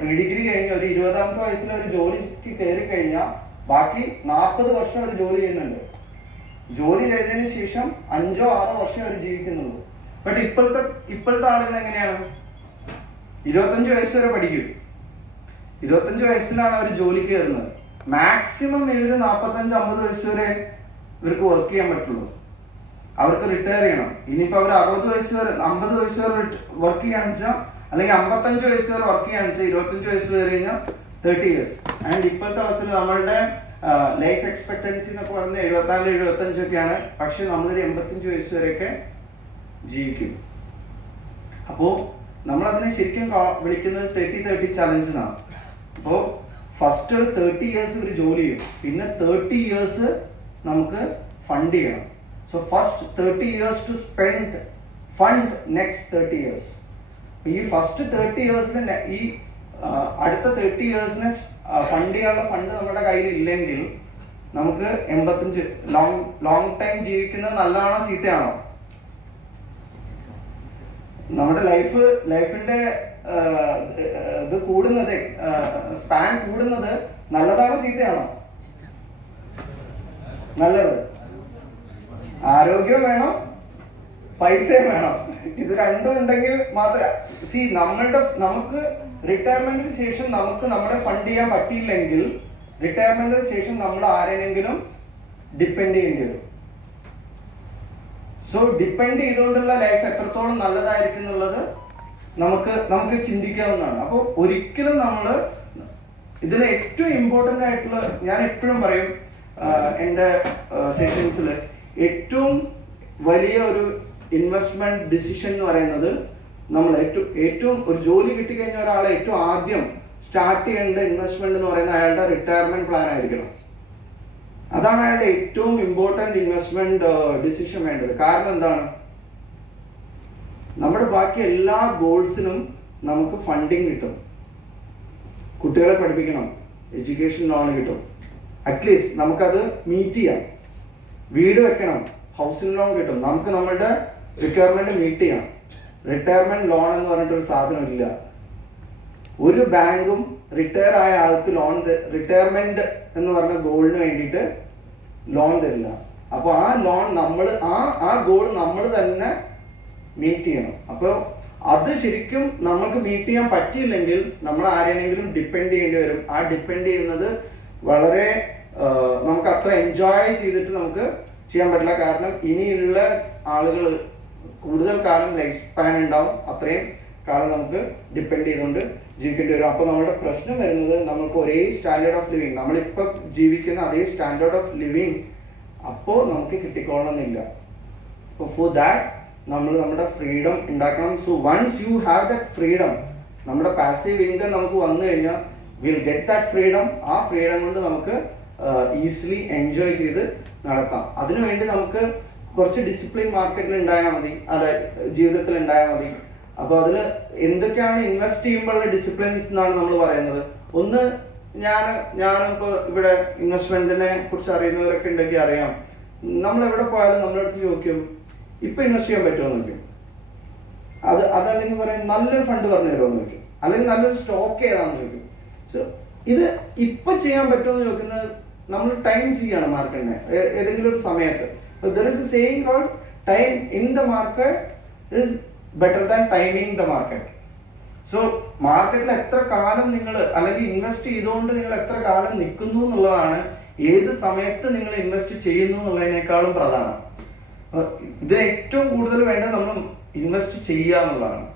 പ്രീ ഡിഗ്രി കഴിഞ്ഞ് ഒരു 20ാമത്തെ വയസ്സിൽ അവർ ജോലിക്ക് കയറി കഴിഞ്ഞാൽ ബാക്കി 40 വർഷം അവർ ജോലി ചെയ്യുന്നുണ്ട്. ജോലി ചെയ്തതിന് ശേഷം 5-6 വർഷം അവർ ജീവിക്കുന്നുള്ളൂ. ബട്ട് ഇപ്പോഴത്തെ ആളുകൾ എങ്ങനെയാണ്, 25 വയസ്സ് വരെ പഠിക്കും, 25 വയസ്സിലാണ് അവർ ജോലിക്ക് കയറുന്നത്. മാക്സിമം ഇവര് 45-50 വയസ്സ് വരെ ഇവർക്ക് വർക്ക് ചെയ്യാൻ പറ്റുള്ളൂ. അവർക്ക് റിട്ടയർ ചെയ്യണം. ഇനിയിപ്പോ അവർ 60 വയസ്സ് വരെ 50 വയസ്സ് വരെ വർക്ക് ചെയ്യാന്ന് വെച്ചാൽ, അല്ലെങ്കിൽ 55 വയസ്സ് വരെ വർക്ക് ചെയ്യാന്ന് വെച്ചാൽ 25 വയസ്സ് വരെ കഴിഞ്ഞാൽ 30 ഇയേഴ്സ്. ആൻഡ് ഇപ്പോഴത്തെ അവസരം നമ്മളുടെ ലൈഫ് എക്സ്പെക്ടൻസി എന്നൊക്കെ പറയുന്നത് 74-75 ഒക്കെയാണ്. പക്ഷെ നമ്മളൊരു 85 വയസ്സ് വരെയൊക്കെ ജീവിക്കും. അപ്പോൾ നമ്മളതിനെ ശരിക്കും വിളിക്കുന്നത് 30-30 ചലഞ്ച് എന്നാണ്. അപ്പോൾ ഫസ്റ്റ് ഒരു 30 ഇയേഴ്സ് ഒരു ജോലി ചെയ്യും, പിന്നെ 30 ഇയേഴ്സ് നമുക്ക് ഫണ്ട് ചെയ്യണം. So first 30 years to fund next 30 years. ഈ ഫസ്റ്റ് 30 ഇയേഴ്സിന് ഈ അടുത്ത 30 ഇയേഴ്സിനെ ഫണ്ട് ചെയ്യാനുള്ള ഫണ്ട് നമ്മുടെ കയ്യിൽ ഇല്ലെങ്കിൽ നമുക്ക് 85 ലോങ് ടൈം ജീവിക്കുന്നത് നല്ലതാണോ ചീത്തയാണോ? നമ്മുടെ ലൈഫിന്റെ ഇത് കൂടുന്നത്, സ്പാൻ കൂടുന്നത് നല്ലതാണോ ചീത്തയാണോ? നല്ലത്. ആരോഗ്യം വേണം, പൈസയും വേണം. ഇത് രണ്ടും ഉണ്ടെങ്കിൽ മാത്രമേ നമുക്ക് റിട്ടയർമെന്റിന് ശേഷം നമുക്ക് നമ്മളെ ഫണ്ട് ചെയ്യാൻ പറ്റിയില്ലെങ്കിൽ റിട്ടയർമെന്റിന് ശേഷം നമ്മൾ ആരെങ്കിലും ഡിപ്പെൻഡ് ചെയ്യേണ്ടി വരും. സോ ഡിപ്പെൻഡ് ചെയ്തുകൊണ്ടുള്ള ലൈഫ് എത്രത്തോളം നല്ലതായിരിക്കും എന്നുള്ളത് നമുക്ക് ചിന്തിക്കാവുന്നതാണ്. അപ്പോൾ ഒരിക്കലും നമ്മൾ ഇതിൽ ഏറ്റവും ഇമ്പോർട്ടൻ്റ് ആയിട്ടുള്ള, ഞാൻ എപ്പോഴും പറയും എൻ്റെ സെഷൻസിൽ, ഏറ്റവും വലിയ ഒരു ഇൻവെസ്റ്റ്മെന്റ് ഡിസിഷൻ എന്ന് പറയുന്നത്, നമ്മൾ ഏറ്റവും ഒരു ജോലി കിട്ടിക്കഴിഞ്ഞ ഒരാളെ ഏറ്റവും ആദ്യം സ്റ്റാർട്ട് ചെയ്യേണ്ട ഇൻവെസ്റ്റ്മെന്റ് എന്ന് പറയുന്നത് അയാളുടെ റിട്ടയർമെന്റ് പ്ലാൻ ആയിരിക്കണം. അതാണ് അയാളുടെ ഏറ്റവും ഇമ്പോർട്ടൻ്റ് ഇൻവെസ്റ്റ്മെന്റ് ഡിസിഷൻ വേണ്ടത്. കാരണം എന്താണ്, നമ്മുടെ ബാക്കി എല്ലാ ഗോൾസിനും നമുക്ക് ഫണ്ടിങ് കിട്ടും. കുട്ടികളെ പഠിപ്പിക്കണം, എഡ്യൂക്കേഷൻ ലോൺ കിട്ടും, അറ്റ്ലീസ്റ്റ് നമുക്കത് മീറ്റ് ചെയ്യാം. വീട് വെക്കണം, ഹൗസിംഗ് ലോൺ കിട്ടും, നമുക്ക് നമ്മളുടെ റിക്വയർമെന്റ് മീറ്റ് ചെയ്യാം. റിട്ടയർമെന്റ് ലോൺ എന്ന് പറഞ്ഞിട്ടൊരു സാധനം ഇല്ല. ഒരു ബാങ്കും റിട്ടയർ ആയ ആൾക്ക് റിട്ടയർമെന്റ് എന്ന് പറഞ്ഞ ഗോളിന് വേണ്ടിയിട്ട് ലോൺ തരില്ല. അപ്പോൾ ആ ലോൺ നമ്മൾ ആ ഗോൾ നമ്മൾ തന്നെ മീറ്റ് ചെയ്യണം. അപ്പോൾ അത് ശരിക്കും നമുക്ക് മീറ്റ് ചെയ്യാൻ പറ്റിയില്ലെങ്കിൽ നമ്മൾ ആരെയെങ്കിലും ഡിപ്പെൻഡ് ചെയ്യേണ്ടി വരും. ആ ഡിപ്പെൻഡ് ചെയ്യുന്നത് വളരെ നമുക്ക് അത്ര എൻജോയ് ചെയ്തിട്ട് നമുക്ക് ചെയ്യാൻ പറ്റില്ല. കാരണം ഇനിയുള്ള ആളുകൾ കൂടുതൽ കാലം ലൈഫ് സ്പാൻ ഉണ്ടാവും, അത്രയും കാലം നമുക്ക് ഡിപ്പെൻഡ് ചെയ്തുകൊണ്ട് ജീവിക്കേണ്ടി വരും. അപ്പോൾ നമ്മുടെ പ്രശ്നം വരുന്നത്, നമുക്ക് ഒരേ സ്റ്റാൻഡേർഡ് ഓഫ് ലിവിങ്, നമ്മളിപ്പോൾ ജീവിക്കുന്ന അതേ സ്റ്റാൻഡേർഡ് ഓഫ് ലിവിങ് അപ്പോൾ നമുക്ക് കിട്ടിക്കൊള്ളണമെന്നില്ല. അപ്പോൾ ഫോർ ദാറ്റ് നമ്മൾ നമ്മുടെ ഫ്രീഡം ഉണ്ടാക്കണം. So once you have that freedom, നമ്മുടെ പാസീവ് ഇൻകം നമുക്ക് വന്നു കഴിഞ്ഞാൽ വിൽ ഗെറ്റ് ദാറ്റ് ഫ്രീഡം. ആ ഫ്രീഡം കൊണ്ട് നമുക്ക് ഈസിലി എൻജോയ് ചെയ്ത് നടത്താം. അതിനുവേണ്ടി നമുക്ക് കുറച്ച് ഡിസിപ്ലിൻ മാർക്കറ്റിൽ ഉണ്ടായാൽ മതി, അല്ല ജീവിതത്തിൽ ഉണ്ടായാൽ മതി. അപ്പോൾ അതിൽ എന്തൊക്കെയാണ് ഇൻവെസ്റ്റ് ചെയ്യുമ്പോഴുള്ള ഡിസിപ്ലിൻസ് എന്നാണ് നമ്മൾ പറയുന്നത്. ഒന്ന്, ഞാനിപ്പോൾ ഇവിടെ ഇൻവെസ്റ്റ്മെന്റിനെ കുറിച്ച് അറിയുന്നവരൊക്കെ ഉണ്ടെങ്കിൽ അറിയാം, നമ്മൾ എവിടെ പോയാലും നമ്മുടെ അടുത്ത് ചോദിക്കും ഇപ്പം ഇൻവെസ്റ്റ് ചെയ്യാൻ പറ്റുമോ എന്ന് ചോദിക്കും. അതല്ലെങ്കിൽ പറയാം നല്ലൊരു ഫണ്ട് പറഞ്ഞു തരുമോ എന്ന് ചോദിക്കും, അല്ലെങ്കിൽ നല്ലൊരു സ്റ്റോക്ക് ഏതാണെന്ന് ചോദിക്കും. സോ ഇത് ഇപ്പം ചെയ്യാൻ പറ്റുമോ എന്ന് ചോദിക്കുന്നത് നമ്മൾ ടൈം ചെയ്യാണ് മാർക്കറ്റിനെ ഏതെങ്കിലും ഒരു സമയത്ത്. There is a saying called time in the market is better than timing the market. So മാർക്കറ്റിൽ എത്ര കാലം നിങ്ങൾ അല്ലെങ്കിൽ ഇൻവെസ്റ്റ് ചെയ്തുകൊണ്ട് നിങ്ങൾ എത്ര കാലം നിൽക്കുന്നു എന്നുള്ളതാണ് ഏത് സമയത്ത് നിങ്ങൾ ഇൻവെസ്റ്റ് ചെയ്യുന്നു എന്നുള്ളതിനേക്കാളും പ്രധാനം. ഇതിന് ഏറ്റവും കൂടുതൽ വേണ്ടത് നമ്മൾ ഇൻവെസ്റ്റ് ചെയ്യുക എന്നുള്ളതാണ്.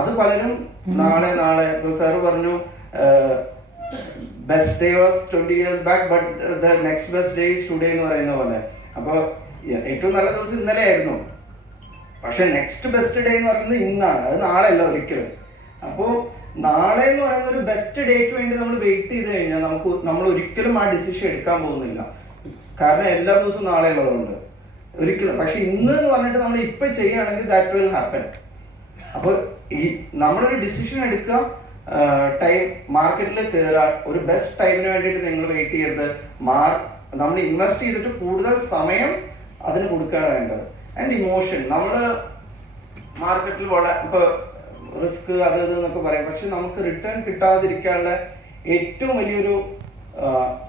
അത് പലരും നാളെ ഇപ്പോൾ സാറ് പറഞ്ഞു best day was 20 years back but the next best day is today എന്ന് പറയുന്ന പോലെ. അപ്പോൾ ഏറ്റവും നല്ല ദിവസം ഇന്നലെ ആയിരുന്നു, പക്ഷെ നെക്സ്റ്റ് ബെസ്റ്റ് ഡേ എന്ന് പറയുന്നത് ഇന്നാണ്, അത് നാളെ അല്ല ഒരിക്കലും. അപ്പോൾ നാളെ എന്ന് പറയുന്ന ഒരു ബെസ്റ്റ് ഡേക്ക് വേണ്ടി നമ്മൾ വെയിറ്റ് ചെയ്ത് കഴിഞ്ഞാൽ നമ്മൾ ഒരിക്കലും ആ ഡിസിഷൻ എടുക്കാൻ പോകുന്നില്ല. കാരണം എല്ലാ ദിവസവും നാളെ ഉള്ളതുകൊണ്ട് ഒരിക്കലും. പക്ഷെ ഇന്ന് എന്ന് പറഞ്ഞിട്ട് നമ്മൾ ഇപ്പം ചെയ്യുകയാണെങ്കിൽ ദാറ്റ് വിൽ ഹാപ്പൻ. അപ്പോൾ നമ്മളൊരു ഡിസിഷൻ എടുക്കുക, ടൈം മാർക്കറ്റിൽ കയറാൻ ഒരു ബെസ്റ്റ് ടൈമിന് വേണ്ടിയിട്ട് നിങ്ങൾ വെയിറ്റ് ചെയ്യരുത്. നമ്മൾ ഇൻവെസ്റ്റ് ചെയ്തിട്ട് കൂടുതൽ സമയം അതിന് കൊടുക്കുകയാണ് വേണ്ടത്. ആൻഡ് ഇമോഷൻ, നമ്മൾ മാർക്കറ്റിൽ ഇപ്പോൾ റിസ്ക് അത് എന്നൊക്കെ പറയും, പക്ഷെ നമുക്ക് റിട്ടേൺ കിട്ടാതിരിക്കാനുള്ള ഏറ്റവും വലിയൊരു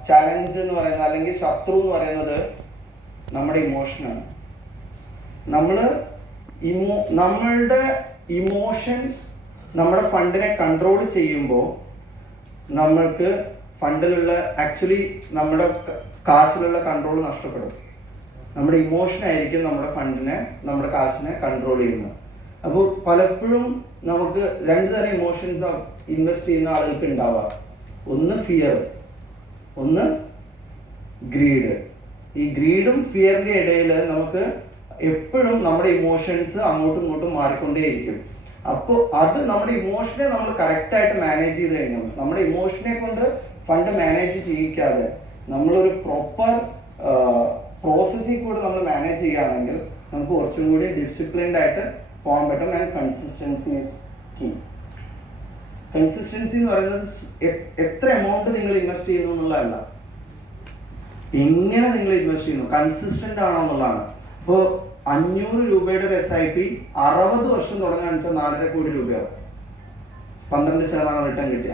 ചലഞ്ച് എന്ന് പറയുന്നത്, അല്ലെങ്കിൽ ശത്രു എന്ന് പറയുന്നത് നമ്മുടെ ഇമോഷനാണ്. നമ്മളുടെ ഇമോഷൻ നമ്മുടെ ഫണ്ടിനെ കൺട്രോൾ ചെയ്യുമ്പോൾ നമ്മൾക്ക് ഫണ്ടിലുള്ള ആക്ച്വലി നമ്മുടെ കാശിലുള്ള കൺട്രോൾ നഷ്ടപ്പെടും. നമ്മുടെ ഇമോഷൻ ആയിരിക്കും നമ്മുടെ കാശിനെ കൺട്രോൾ ചെയ്യുന്നത്. അപ്പോൾ പലപ്പോഴും നമുക്ക് രണ്ട് തരം ഇമോഷൻസ് ഇൻവെസ്റ്റ് ചെയ്യുന്ന ആളുകൾക്ക് ഉണ്ടാവാം. ഒന്ന് ഫിയർ, ഒന്ന് ഗ്രീഡ്. ഈ ഗ്രീഡും ഫിയറിൻ്റെ ഇടയിൽ നമുക്ക് എപ്പോഴും നമ്മുടെ ഇമോഷൻസ് അങ്ങോട്ടും ഇങ്ങോട്ടും മാറിക്കൊണ്ടേയിരിക്കും. അപ്പോൾ അത് നമ്മുടെ ഇമോഷനെ നമ്മൾ കറക്റ്റായിട്ട് മാനേജ് ചെയ്ത് കഴിഞ്ഞാൽ, നമ്മുടെ ഇമോഷനെ കൊണ്ട് ഫണ്ട് മാനേജ് ചെയ്യിക്കാതെ നമ്മളൊരു പ്രോപ്പർ പ്രോസസ്സിൽ കൂടെ നമ്മൾ മാനേജ് ചെയ്യുകയാണെങ്കിൽ നമുക്ക് കുറച്ചും കൂടി ഡിസിപ്ലിൻഡ് ആയിട്ട് പോകാൻ പറ്റും. And consistency is key. Consistency എന്ന് പറയുന്നത് എത്ര എമൗണ്ട് നിങ്ങൾ ഇൻവെസ്റ്റ് ചെയ്യുന്നു എന്നുള്ളതല്ല, എങ്ങനെ നിങ്ങൾ ഇൻവെസ്റ്റ് ചെയ്യുന്നു, കൺസിസ്റ്റന്റ് ആണോ എന്നുള്ളതാണ്. ഇപ്പോൾ 500 രൂപയുടെ ഒരു SIP 60 വർഷം തുടങ്ങാന്ന് വെച്ചാൽ 4.5 കോടി രൂപയാവും. 12% റിട്ടേൺ കിട്ടിയ